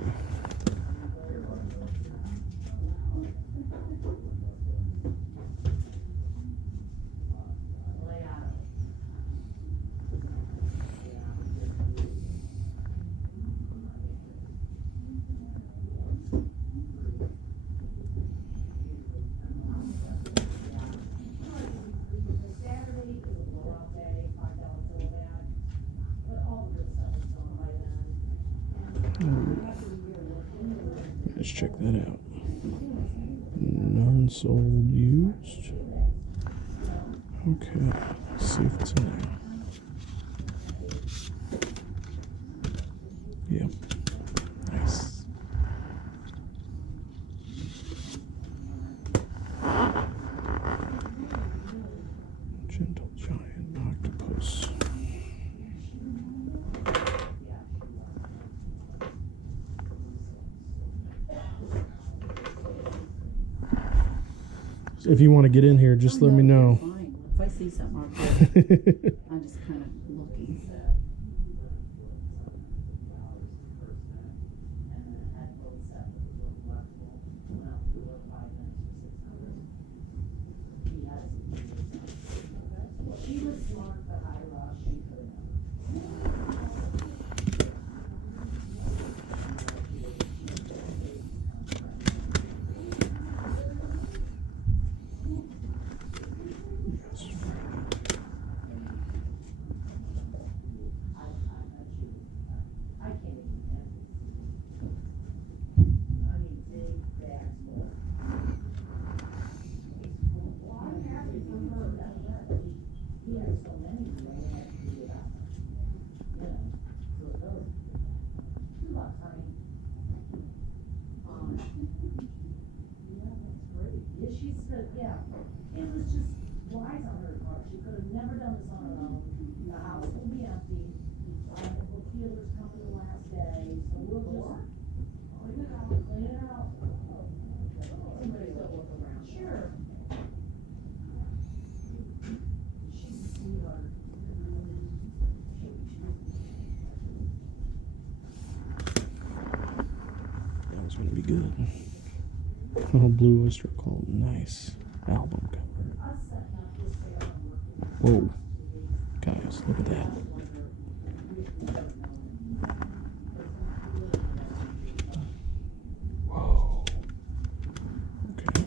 Let's check that out. None sold used. Okay, let's see if it's in there. Yep. Nice. Gentle giant octopus. If you want to get in here, just let me know. fine. If I see something, I'll do it. I'm just kind of looking. have, yeah, it was just wise on her part. She could have never done this on her own. The house will be empty. The dealers coming the last day, so we'll just clean it out, clean it out. Somebody's gonna look around. Sure. She's a sweetheart. That was gonna be good. Oh, Blue Oyster Cult, nice album cover. Whoa, guys, look at that. Whoa. Okay.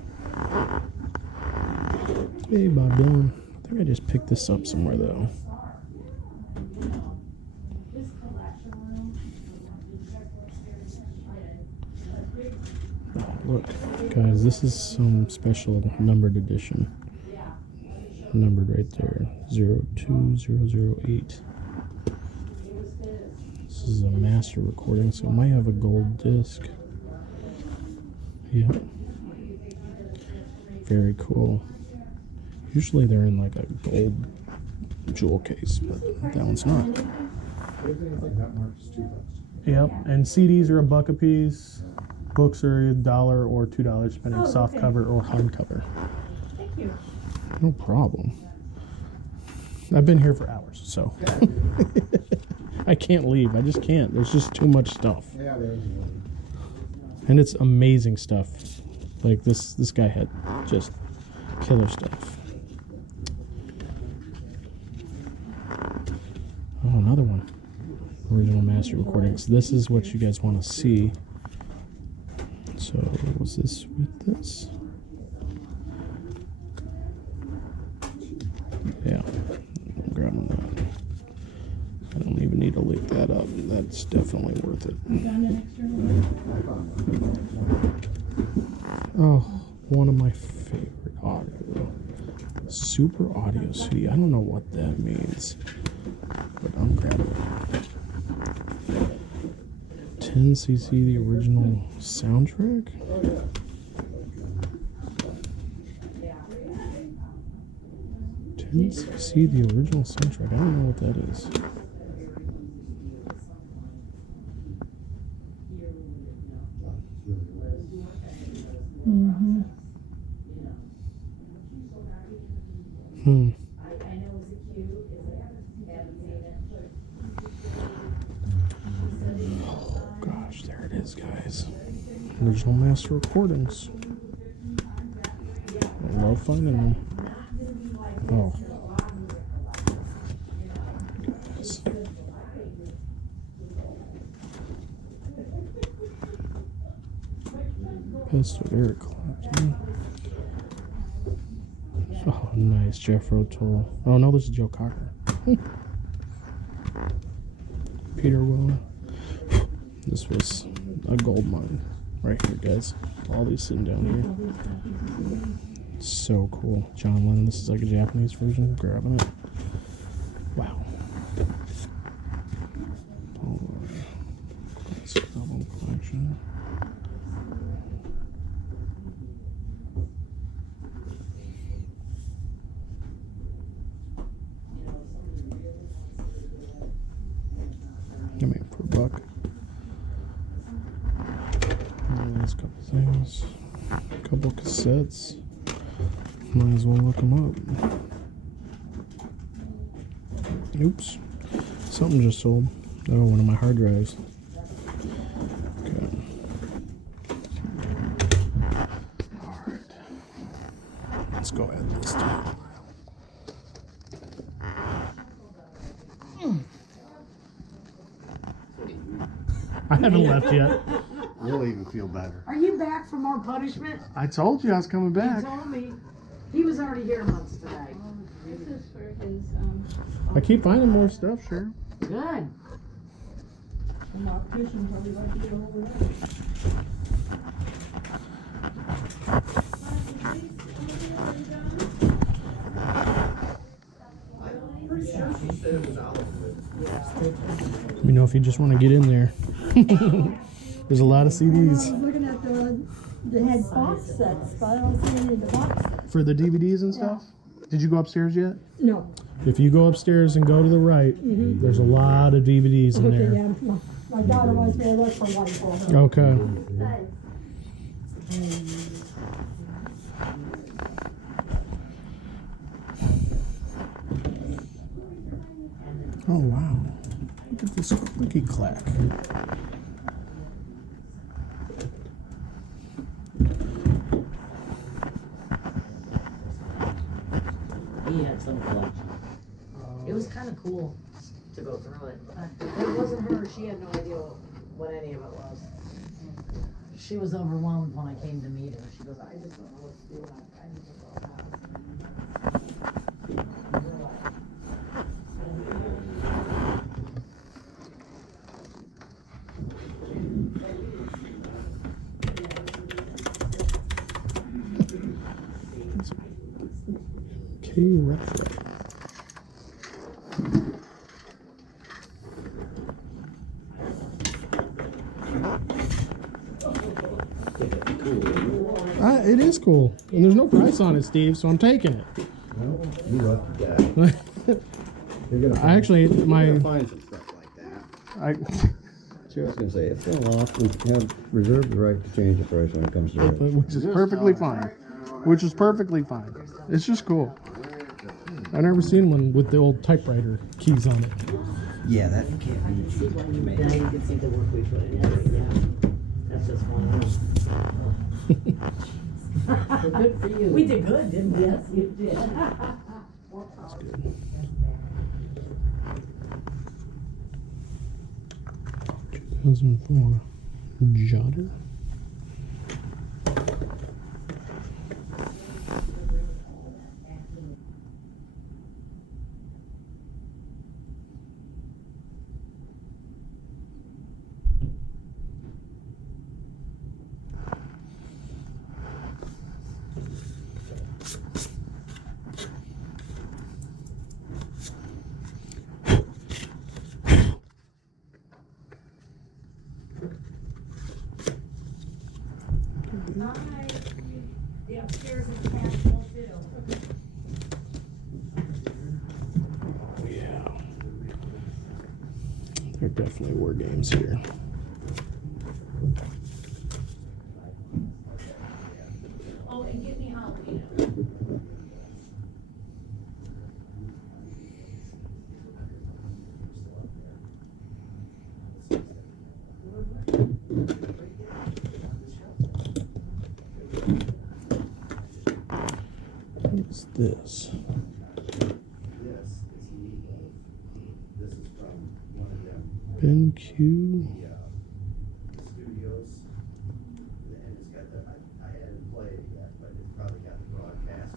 Hey, Bob Dylan. I think I just picked this up somewhere though. Oh, look, guys, this is some special numbered edition. Numbered right there, 02008. This is a master recording, so it might have a gold disc. Yeah. Very cool. Usually they're in like a gold jewel case, but that one's not. Everything like that marks $2. Yep, and CDs are $1 a piece. Books are $1 or $2, depending soft cover or hardcover. Thank you. No problem. I've been here for hours, so I can't leave. I just can't. There's just too much stuff. Yeah, there's one. And it's amazing stuff. Like this guy had just killer stuff. Oh, another one. Original master recordings. This is what you guys want to see. So, was this with this? Yeah, I'm grabbing that. I don't even need to link that up. That's definitely worth it. Oh, one of my favorite audio. Super Audio CD. I don't know what that means, but I'm grabbing it. 10cc, the original soundtrack? See the original soundtrack. I don't know what that is. Oh gosh, there it is, guys. Original master recordings. I love finding them. Oh. Guys. Best of Eric Clapton. Oh, nice. Jethro Tull. Oh, no, this is Joe Cocker. Peter Wilner. This was a gold mine right here, guys. All these sitting down here. So cool. John Lennon. This is like a Japanese version. Grabbing it. Wow. This album collection. Give me it for $1. There's a couple things. A couple cassettes. Might as well look them up. Oops. Something just sold. Oh, one of my hard drives. Okay. Alright. Let's go add this to I haven't left yet. You'll even feel better. Are you back for more punishment? I told you I was coming He back. told me. He was already here once today. This is for his, I keep finding more stuff, sure. Good. Let me know if you just want to get in there. There's a lot of CDs. I was looking at they had box sets, but I don't see any of the box sets. For the DVDs and stuff? Did you go upstairs yet? No. If you go upstairs and go to the right, there's a lot of DVDs in Okay, there. yeah. My daughter wants me to look for one for her. Okay. Oh wow. Look at this clicky clack. He had some collection. It was kind of cool to go through it. It wasn't her. She had no idea what any of it was. She was overwhelmed when I came to meet her. She goes, I just don't know what to do. I just don't know Okay, retro. It is cool, and there's no price on it, Steve. So I'm taking it. No, you lucky guy. You're gonna I actually you're my gonna find some stuff like that. I I was gonna say, if they're lost, we have reserved the right to change the price when it comes to it. which is perfectly fine. Which is perfectly fine. It's just cool. I've never seen one with the old typewriter keys on it. Yeah, that can't be made. Now you can see the work we put in. Yeah. That's just one. Well, good for you. We did good, didn't we? Yes, you did. 2004 Jotter. Hi. The upstairs is casual too. Yeah. There definitely were games here. Oh, and get me jalapeno. What is this? This is from one of them BenQ. studios. And it's got the, I hadn't played it yet, but it's probably got the broadcast.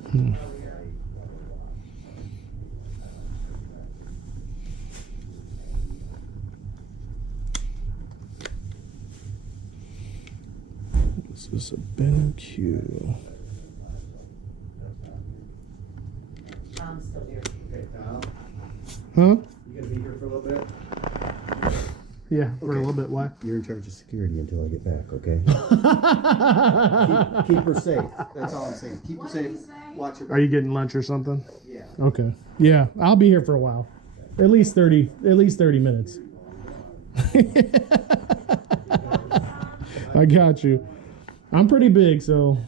This is a BenQ. I'm still here. Okay, Tom, Huh? you gonna be here for a little bit? Yeah, for a little bit. Why? You're in charge of security until I get back, okay? keep her safe. That's all I'm saying. Keep her safe. Watch her. Are you getting lunch or something? Yeah. Okay. Yeah, I'll be here for a while. At least 30 minutes. I got you. I'm pretty big, so.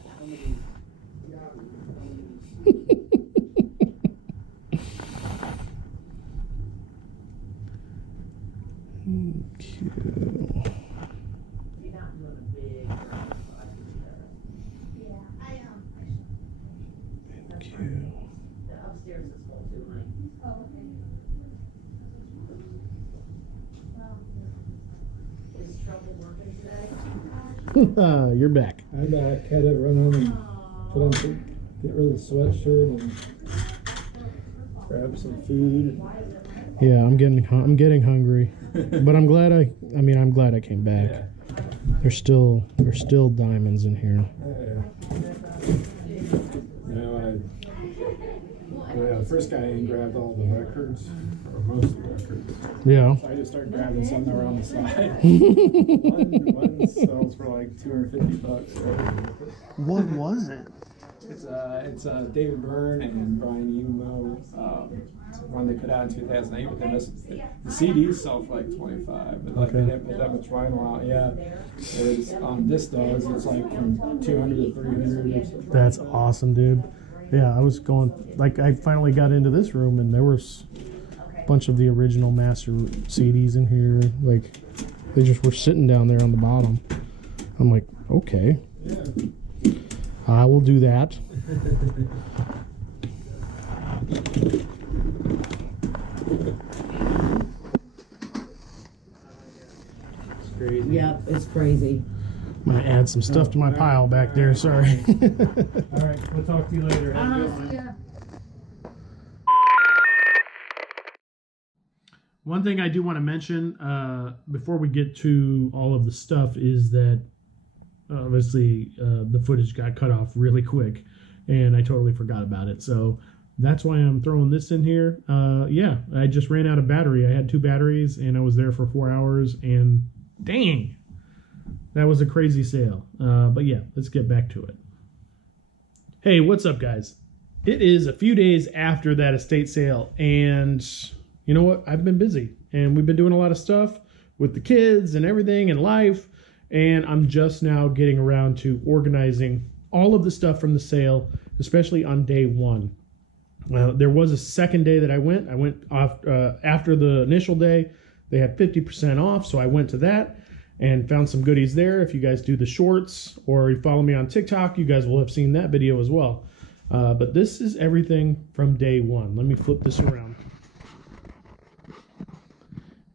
You're back. I'm back. Had to run home and put on some, get rid of the sweatshirt and grab some food. Yeah, I'm getting hungry, but I'm glad I'm glad I came back. Yeah. There's still diamonds in here. No, the first guy in grabbed all the records, or most of the records. Yeah. So I just started grabbing some that were on the side. one sells for like $250. What was it? It's David Byrne and Brian Emo. One they put out in 2008, but then the CDs sell for like 25, but like they didn't put that much vinyl out. Yeah, it's this does. It's like from 200 to 300. That's awesome, dude. Yeah, I was going, like, I finally got into this room and there was a bunch of the original master CDs in here. Like, they just were sitting down there on the bottom. I'm like, okay, I will do that. It's crazy. Yep, it's crazy. I'm gonna add some stuff to my pile back there. Sorry. All right, we'll talk to you later. Have a good one. Yeah. One thing I do want to mention before we get to all of the stuff is that obviously the footage got cut off really quick and I totally forgot about it. So that's why I'm throwing this in here. Yeah, I just ran out of battery. I had 2 batteries and I was there for 4 hours and dang, that was a crazy sale. But yeah, let's get back to it. Hey, what's up, guys? It is a few days after that estate sale and you know what? I've been busy and we've been doing a lot of stuff with the kids and everything and life. And I'm just now getting around to organizing all of the stuff from the sale, especially on day 1. There was a second day that I went off after the initial day. They had 50% off. So I went to that and found some goodies there. If you guys do the shorts or you follow me on TikTok, you guys will have seen that video as well. But this is everything from day 1. Let me flip this around.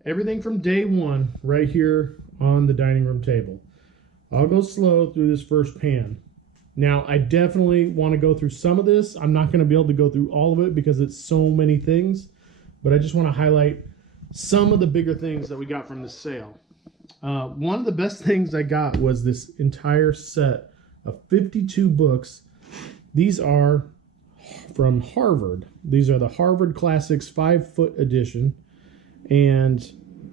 Everything from day 1 right here on the dining room table. I'll go slow through this first pan. Now, I definitely want to go through some of this. I'm not going to be able to go through all of it because it's so many things, but I just want to highlight some of the bigger things that we got from the sale. One of the best things I got was this entire set of 52 books. These are from Harvard. These are the Harvard Classics 5-foot edition. And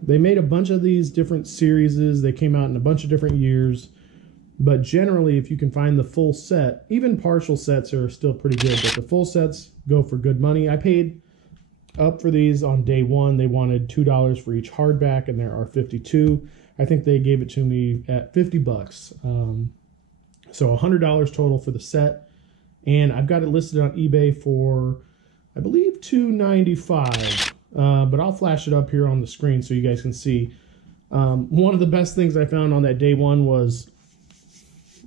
they made a bunch of these different series. They came out in a bunch of different years. But generally, if you can find the full set, even partial sets are still pretty good. But the full sets go for good money. I paid up for these on day 1. They wanted $2 for each hardback, and there are 52. I think they gave it to me at $50. So $100 total for the set. And I've got it listed on eBay for, I believe, $295. But I'll flash it up here on the screen so you guys can see. One of the best things I found on that day 1 was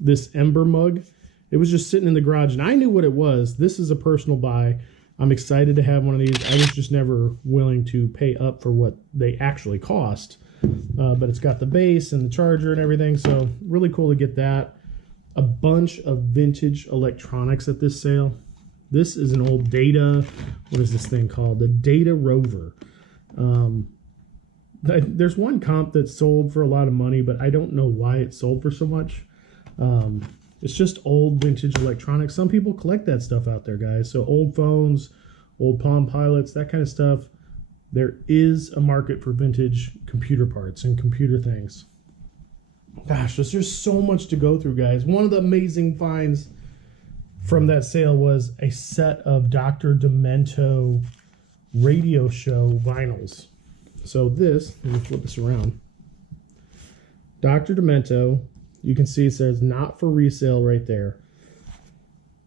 this Ember mug. It was just sitting in the garage and I knew what it was. This is a personal buy. I'm excited to have one of these. I was just never willing to pay up for what they actually cost. But it's got the base and the charger and everything. So really cool to get that. A bunch of vintage electronics at this sale. This is an old Data, what is this thing called? The Data Rover. There's one comp that sold for a lot of money, but I don't know why it sold for so much. It's just old vintage electronics. Some people collect that stuff out there, guys. So old phones, old Palm Pilots, that kind of stuff. There is a market for vintage computer parts and computer things. Gosh, there's just so much to go through, guys. One of the amazing finds from that sale was a set of Dr. Demento radio show vinyls. So this, let me flip this around. Dr. Demento, you can see it says not for resale right there.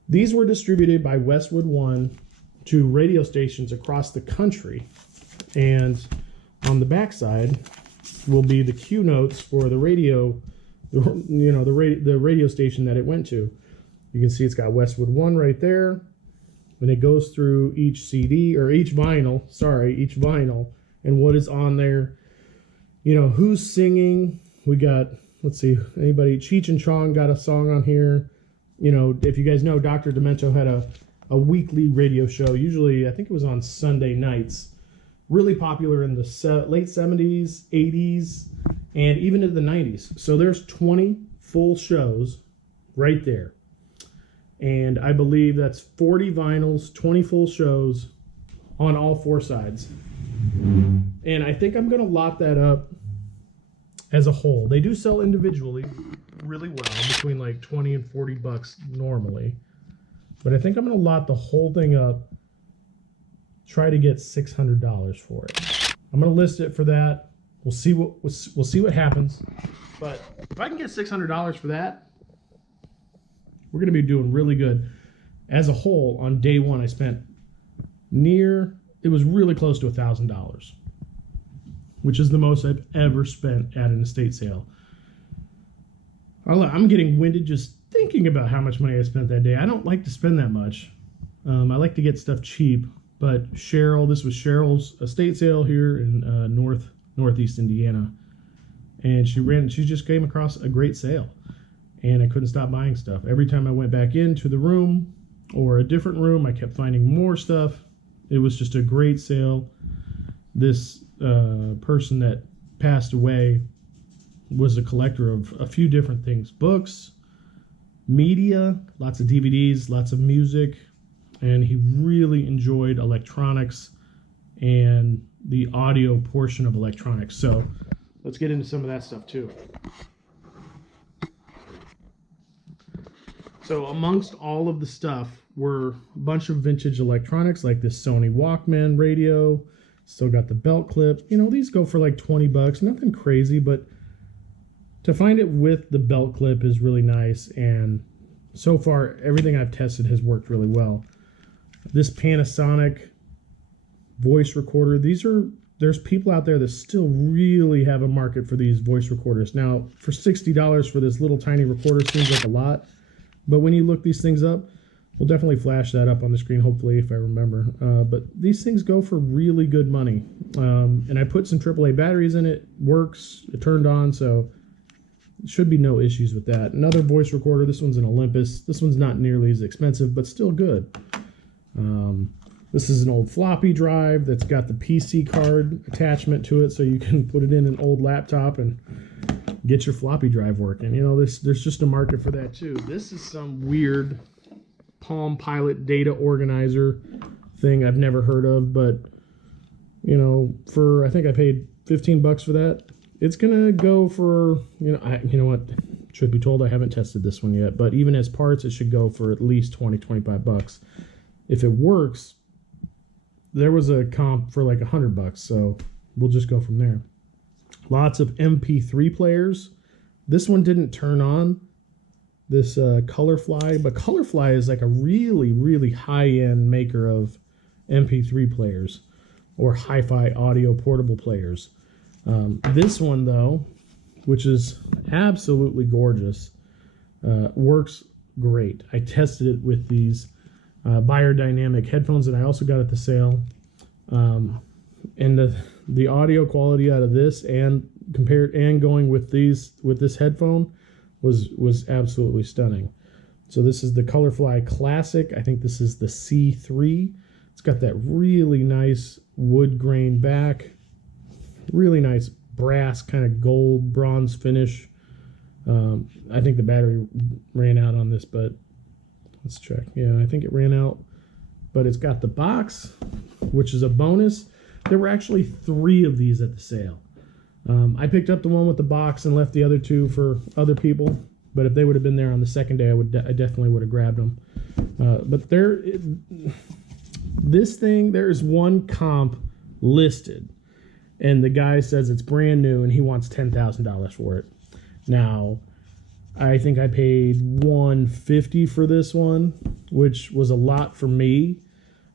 These were distributed by Westwood One to radio stations across the country. And on the backside will be the cue notes for the radio, the radio station that it went to. You can see it's got Westwood One right there. And it goes through each CD or each vinyl, and what is on there. You know, who's singing. We got, let's see, anybody, Cheech and Chong got a song on here. You know, if you guys know, Dr. Demento had a weekly radio show. Usually, I think it was on Sunday nights. Really popular in the late 70s, 80s, and even in the 90s. So there's 20 full shows right there. And I believe that's 40 vinyls, 20 full shows on all 4 sides. And I think I'm going to lot that up as a whole. They do sell individually really well, between like 20 and 40 bucks normally. But I think I'm going to lot the whole thing up, try to get $600 for it. I'm going to list it for that. We'll see what happens. But if I can get $600 for that, we're going to be doing really good. As a whole, on day one, I spent it was really close to $1,000, which is the most I've ever spent at an estate sale. I'm getting winded just thinking about how much money I spent that day. I don't like to spend that much. I like to get stuff cheap. But this was Cheryl's estate sale here in northeast Indiana, and she just came across a great sale, and I couldn't stop buying stuff. Every time I went back into the room or a different room, I kept finding more stuff. It was just a great sale. This person that passed away was a collector of a few different things: books, media, lots of DVDs, lots of music. And he really enjoyed electronics and the audio portion of electronics. So let's get into some of that stuff too. So amongst all of the stuff were a bunch of vintage electronics, like this Sony Walkman radio. Still got the belt clip. You know, these go for like 20 bucks. Nothing crazy, but to find it with the belt clip is really nice. And so far, everything I've tested has worked really well. This Panasonic voice recorder, there's people out there that still really have a market for these voice recorders. Now, for $60 for this little tiny recorder seems like a lot, but when you look these things up, we'll definitely flash that up on the screen, hopefully, if I remember. But these things go for really good money. And I put some AAA batteries in it, works, it turned on, so should be no issues with that. Another voice recorder, this one's an Olympus. This one's not nearly as expensive, but still good. This is an old floppy drive that's got the PC card attachment to it, so you can put it in an old laptop and get your floppy drive working. You know, there's just a market for that too. This is some weird Palm Pilot data organizer thing I've never heard of, but you know, I think I paid 15 bucks for that. It's gonna go for, you know what, truth be told, I haven't tested this one yet, but even as parts, it should go for at least 20-25 bucks. If it works, there was a comp for like 100 bucks, so we'll just go from there. Lots of MP3 players. This one didn't turn on, this Colorfly, but Colorfly is like a really, really high-end maker of MP3 players or hi-fi audio portable players. This one, though, which is absolutely gorgeous, works great. I tested it with these Biodynamic headphones that I also got at the sale, and the audio quality out of this and going with this headphone was absolutely stunning. So this is the Colorfly Classic. I think this is the C3. It's got that really nice wood grain back, really nice brass kind of gold bronze finish. I think the battery ran out on this, but let's check. Yeah, I think it ran out, but it's got the box, which is a bonus. There were actually 3 of these at the sale. I picked up the one with the box and left the other 2 for other people, but if they would have been there on the second day, I definitely would have grabbed them. But there's one comp listed, and the guy says it's brand new and he wants $10,000 for it. Now, I think I paid $150 for this one, which was a lot for me.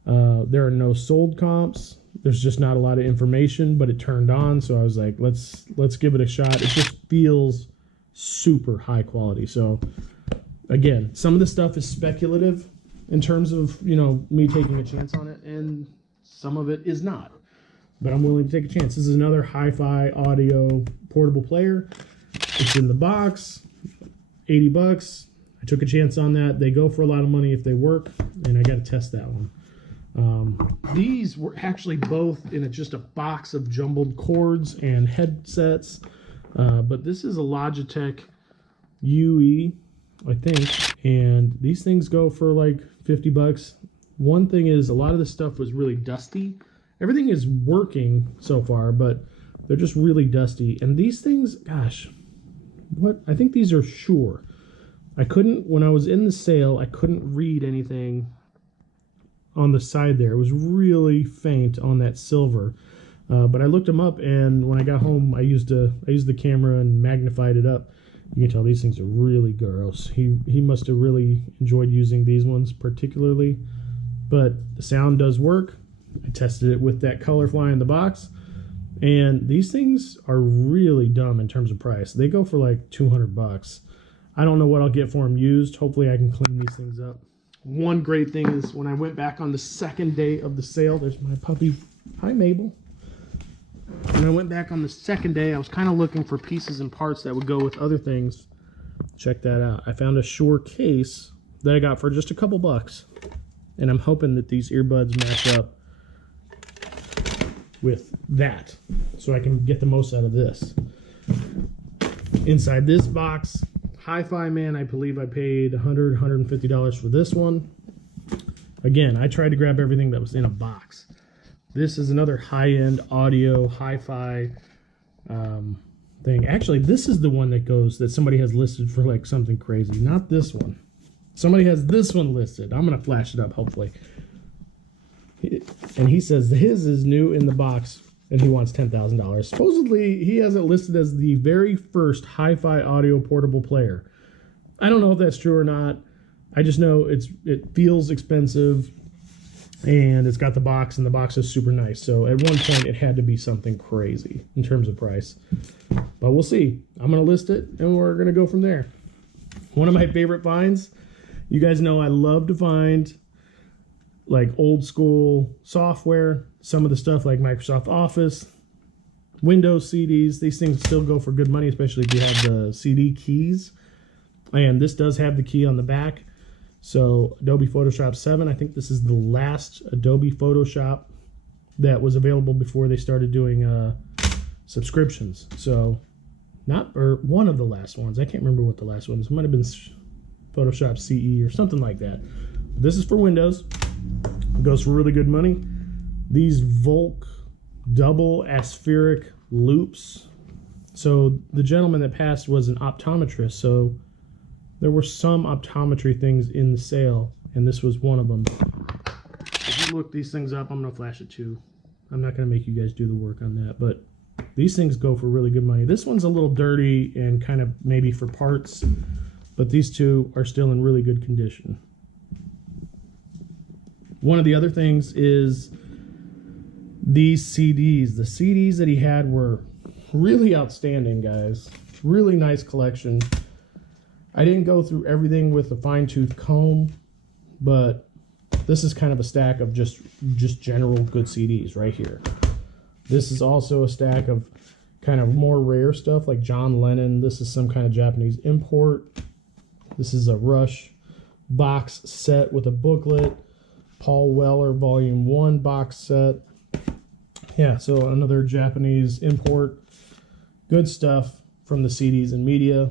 There are no sold comps. There's just not a lot of information, but it turned on, so I was like, let's give it a shot. It just feels super high quality. So again, some of the stuff is speculative in terms of, you know, me taking a chance on it, and some of it is not. But I'm willing to take a chance. This is another hi-fi audio portable player. It's in the box. 80 bucks. I took a chance on that. They go for a lot of money if they work, and I got to test that one. These were actually both in just a box of jumbled cords and headsets, but this is a Logitech UE I think. And these things go for like $50. One thing is a lot of this stuff was really dusty. Everything is working so far, but they're just really dusty. And these things, gosh, what? I think these are Shure. I couldn't, when I was in the sale, I couldn't read anything on the side there. It was really faint on that silver. But I looked them up, and when I got home, I used the camera and magnified it up. You can tell these things are really gross. He must have really enjoyed using these ones particularly. But the sound does work. I tested it with that color fly in the box. And these things are really dumb in terms of price. They go for like $200. I don't know what I'll get for them used. Hopefully I can clean these things up. One great thing is when I went back on the second day of the sale, there's my puppy. Hi, Mabel. When I went back on the second day, I was kind of looking for pieces and parts that would go with other things. Check that out. I found a Shure case that I got for just a couple bucks. And I'm hoping that these earbuds match up with that, so I can get the most out of this. Inside this box, Hi-Fi Man, I believe I paid $150 for this one. Again, I tried to grab everything that was in a box. This is another high-end audio hi-fi thing. Actually, this is the one that somebody has listed for like something crazy. Not this one. Somebody has this one listed. I'm gonna flash it up, hopefully. And he says his is new in the box, and he wants $10,000. Supposedly, he has it listed as the very first hi-fi audio portable player. I don't know if that's true or not. I just know it feels expensive. And it's got the box, and the box is super nice. So at one point, it had to be something crazy in terms of price. But we'll see. I'm going to list it, and we're going to go from there. One of my favorite finds, you guys know I love to find like old school software. Some of the stuff like Microsoft Office, Windows CDs. These things still go for good money, especially if you have the CD keys. And this does have the key on the back. So Adobe Photoshop 7, I think this is the last Adobe Photoshop that was available before they started doing subscriptions. So one of the last ones. I can't remember what the last ones. It might have been Photoshop CE or something like that. This is for Windows. It goes for really good money. These Volk double aspheric loops. So the gentleman that passed was an optometrist. So there were some optometry things in the sale, and this was one of them. If you look these things up, I'm going to flash it too. I'm not going to make you guys do the work on that, but these things go for really good money. This one's a little dirty and kind of maybe for parts, but these two are still in really good condition. One of the other things is these CDs. The CDs that he had were really outstanding, guys. Really nice collection. I didn't go through everything with a fine-tooth comb, but this is kind of a stack of just general good CDs right here. This is also a stack of kind of more rare stuff like John Lennon. This is some kind of Japanese import. This is a Rush box set with a booklet. Paul Weller Volume 1 box set. Yeah, so another Japanese import. Good stuff from the CDs and media.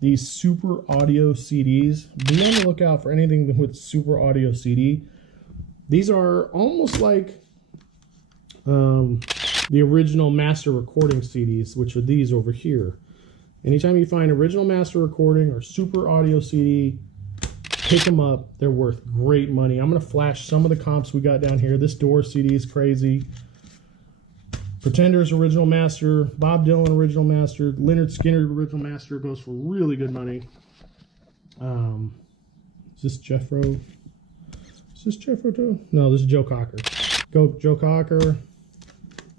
These super audio CDs. Be on the lookout for anything with super audio CD. These are almost like the original master recording CDs, which are these over here. Anytime you find original master recording or super audio CD, pick them up. They're worth great money. I'm going to flash some of the comps we got down here. This Door CD is crazy. Pretenders original master, Bob Dylan original master, Leonard Skinner original master goes for really good money. Is this Jeffro? Is this Jeffro too? No, this is Joe Cocker. Joe Cocker,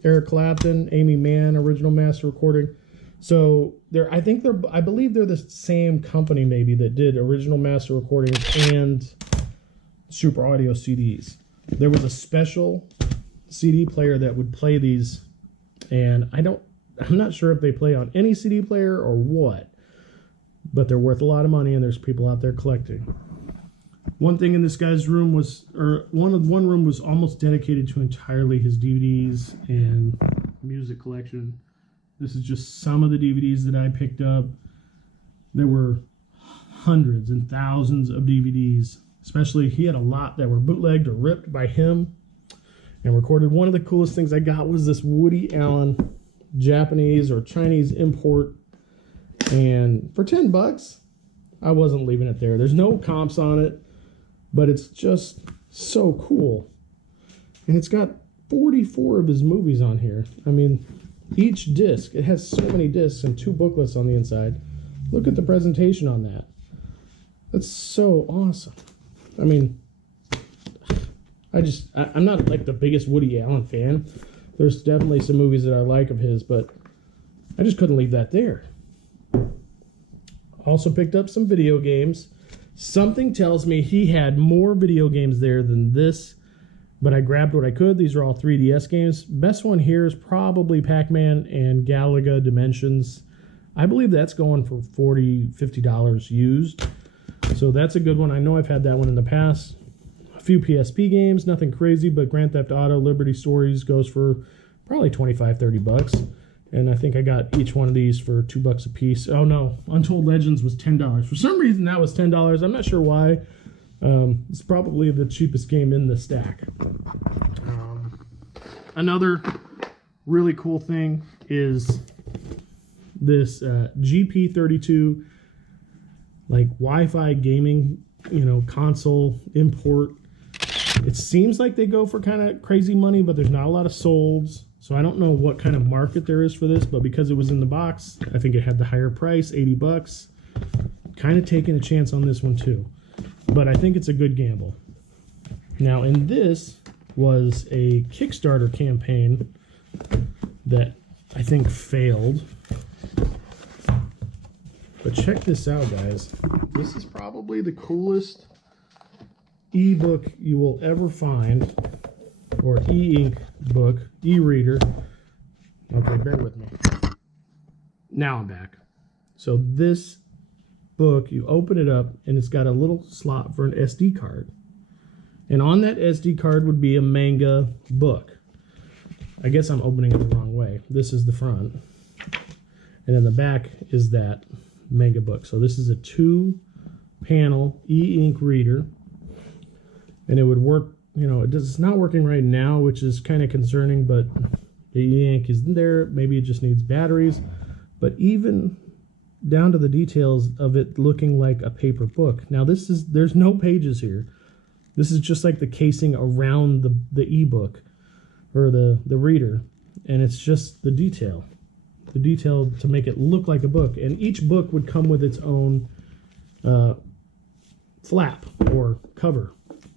Eric Clapton, Amy Mann original master recording. So I believe they're the same company maybe that did original master recordings and super audio CDs. There was a special CD player that would play these, and I'm not sure if they play on any CD player or what, but they're worth a lot of money, and there's people out there collecting. One thing in this guy's room one room was almost dedicated to entirely his DVDs and music collection. This is just some of the DVDs that I picked up. There were hundreds and thousands of DVDs. Especially, he had a lot that were bootlegged or ripped by him and recorded. One of the coolest things I got was this Woody Allen Japanese or Chinese import. And for $10, I wasn't leaving it there. There's no comps on it, but it's just so cool. And it's got 44 of his movies on here. I mean, each disc, it has so many discs and 2 booklets on the inside. Look at the presentation on that. That's so awesome. I mean, I'm not like the biggest Woody Allen fan. There's definitely some movies that I like of his, but I just couldn't leave that there. Also picked up some video games. Something tells me he had more video games there than this, but I grabbed what I could. These are all 3DS games. Best one here is probably Pac-Man and Galaga Dimensions. I believe that's going for $40, $50 used. So that's a good one. I know I've had that one in the past. A few PSP games, nothing crazy, but Grand Theft Auto, Liberty Stories goes for probably $25, $30. And I think I got each one of these for $2 a piece. Oh no, Untold Legends was $10. For some reason that was $10. I'm not sure why. It's probably the cheapest game in the stack. Another really cool thing is this GP32 like Wi-Fi gaming, console import. It seems like they go for kind of crazy money, but there's not a lot of solds. So I don't know what kind of market there is for this, but because it was in the box, I think it had the higher price, $80. Kind of taking a chance on this one too. But I think it's a good gamble. Now, in this was a Kickstarter campaign that I think failed. But check this out, guys. This is probably the coolest ebook you will ever find, or e-ink book, e-reader. Okay, bear with me. Now I'm back. So this book, you open it up, and it's got a little slot for an SD card. And on that SD card would be a manga book. I guess I'm opening it the wrong way. This is the front. And in the back is that manga book. So this is a 2-panel e-ink reader. And it would work, it's not working right now, which is kind of concerning, but the e-ink is there. Maybe it just needs batteries. But even down to the details of it looking like a paper book. Now there's no pages here. This is just like the casing around the ebook or the reader. And it's just the detail to make it look like a book. And each book would come with its own flap or cover.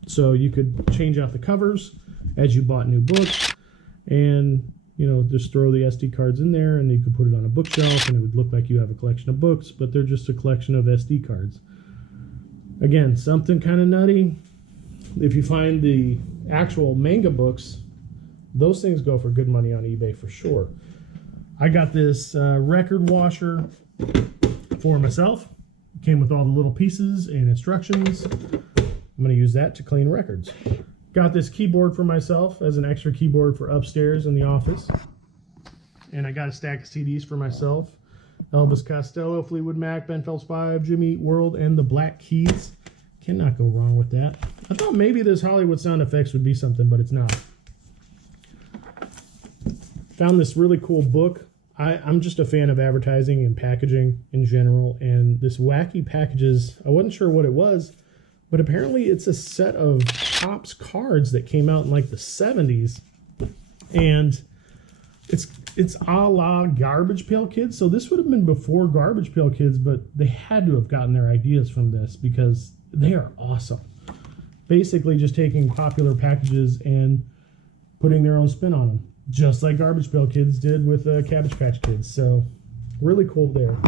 So you could change out the covers as you bought new books, and just throw the SD cards in there, and you could put it on a bookshelf, and it would look like you have a collection of books, but they're just a collection of SD cards. Again, something kind of nutty. If you find the actual manga books, those things go for good money on eBay for sure. I got this record washer for myself. It came with all the little pieces and instructions. I'm going to use that to clean records. Got this keyboard for myself as an extra keyboard for upstairs in the office. And I got a stack of CDs for myself. Elvis Costello, Fleetwood Mac, Ben Phelps 5, Jimmy Eat World, and the Black Keys. Cannot go wrong with that. I thought maybe this Hollywood sound effects would be something, but it's not. Found this really cool book. I'm just a fan of advertising and packaging in general, and this wacky packages, I wasn't sure what it was, but apparently it's a set of Topps cards that came out in like the 70s, and it's a la Garbage Pail Kids. So this would have been before Garbage Pail Kids, but they had to have gotten their ideas from this because they are awesome. Basically just taking popular packages and putting their own spin on them, just like Garbage Pail Kids did with Cabbage Patch Kids. So really cool there.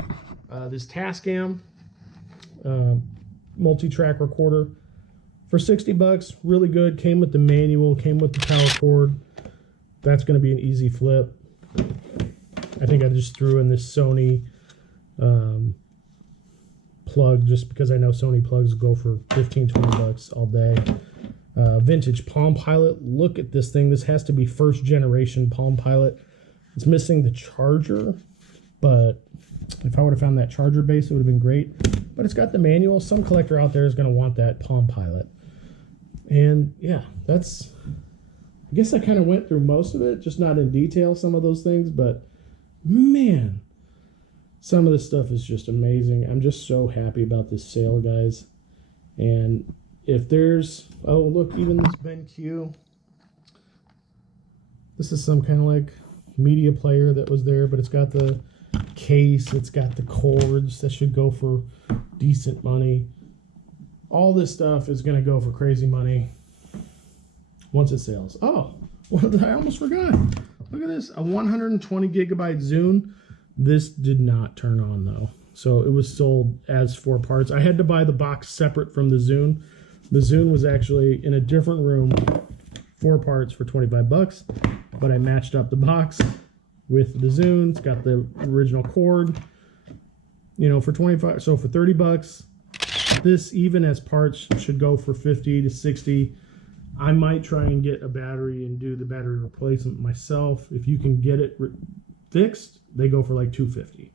This Tascam multi-track recorder for $60, really good. Came with the manual, came with the power cord. That's going to be an easy flip. I think I just threw in this Sony plug just because I know Sony plugs go for $15-20 all day. Vintage Palm Pilot. Look at this thing. This has to be first generation Palm Pilot. It's missing the charger, but if I would have found that charger base, it would have been great. but it's got the manual. Some collector out there is going to want that Palm Pilot. And yeah, that's, I guess I kind of went through most of it, just not in detail, some of those things, but man, some of this stuff is just amazing. I'm just so happy about this sale, guys. And if there's, oh, look, even this BenQ. This is some kind of like media player that was there, but it's got the case, it's got the cords that should go for decent money. All this stuff is going to go for crazy money once it sells. Oh, I almost forgot. Look at this, a 120 gigabyte Zune. This did not turn on though. So it was sold as 4 parts. I had to buy the box separate from the Zune. The Zune was actually in a different room, 4 parts for 25 bucks, but I matched up the box with the Zune. It's got the original cord, you know, for 25, so for 30 bucks. This, even as parts, should go for 50 to 60. I might try and get a battery and do the battery replacement myself. If you can get it fixed, they go for like $250.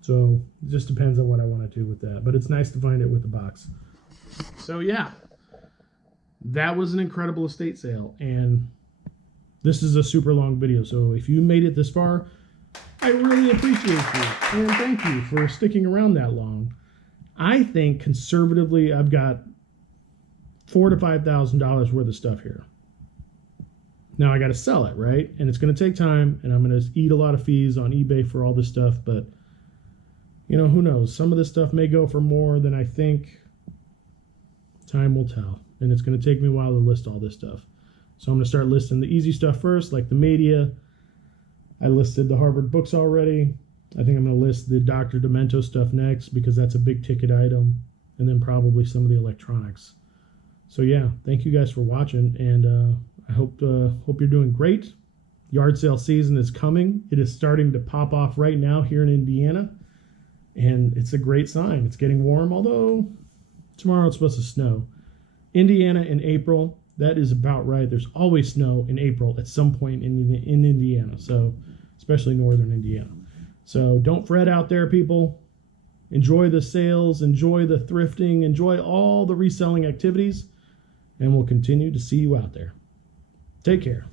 So it just depends on what I want to do with that. But it's nice to find it with the box. So yeah, that was an incredible estate sale. And this is a super long video. So if you made it this far, I really appreciate you. And thank you for sticking around that long. I think conservatively, I've got $4,000 to $5,000 worth of stuff here. Now I got to sell it, right? And it's going to take time, and I'm going to eat a lot of fees on eBay for all this stuff. But you know, who knows? Some of this stuff may go for more than I think. Time will tell, and it's going to take me a while to list all this stuff. So I'm going to start listing the easy stuff first, like the media. I listed the Harvard books already. I think I'm going to list the Dr. Demento stuff next because that's a big ticket item, and then probably some of the electronics. So yeah, thank you guys for watching, and I hope you're doing great. Yard sale season is coming. It is starting to pop off right now here in Indiana, and it's a great sign. It's getting warm, although tomorrow it's supposed to snow. Indiana in April, that is about right. There's always snow in April at some point in Indiana, so especially northern Indiana. So don't fret out there, people. Enjoy the sales, enjoy the thrifting, enjoy all the reselling activities, and we'll continue to see you out there. Take care.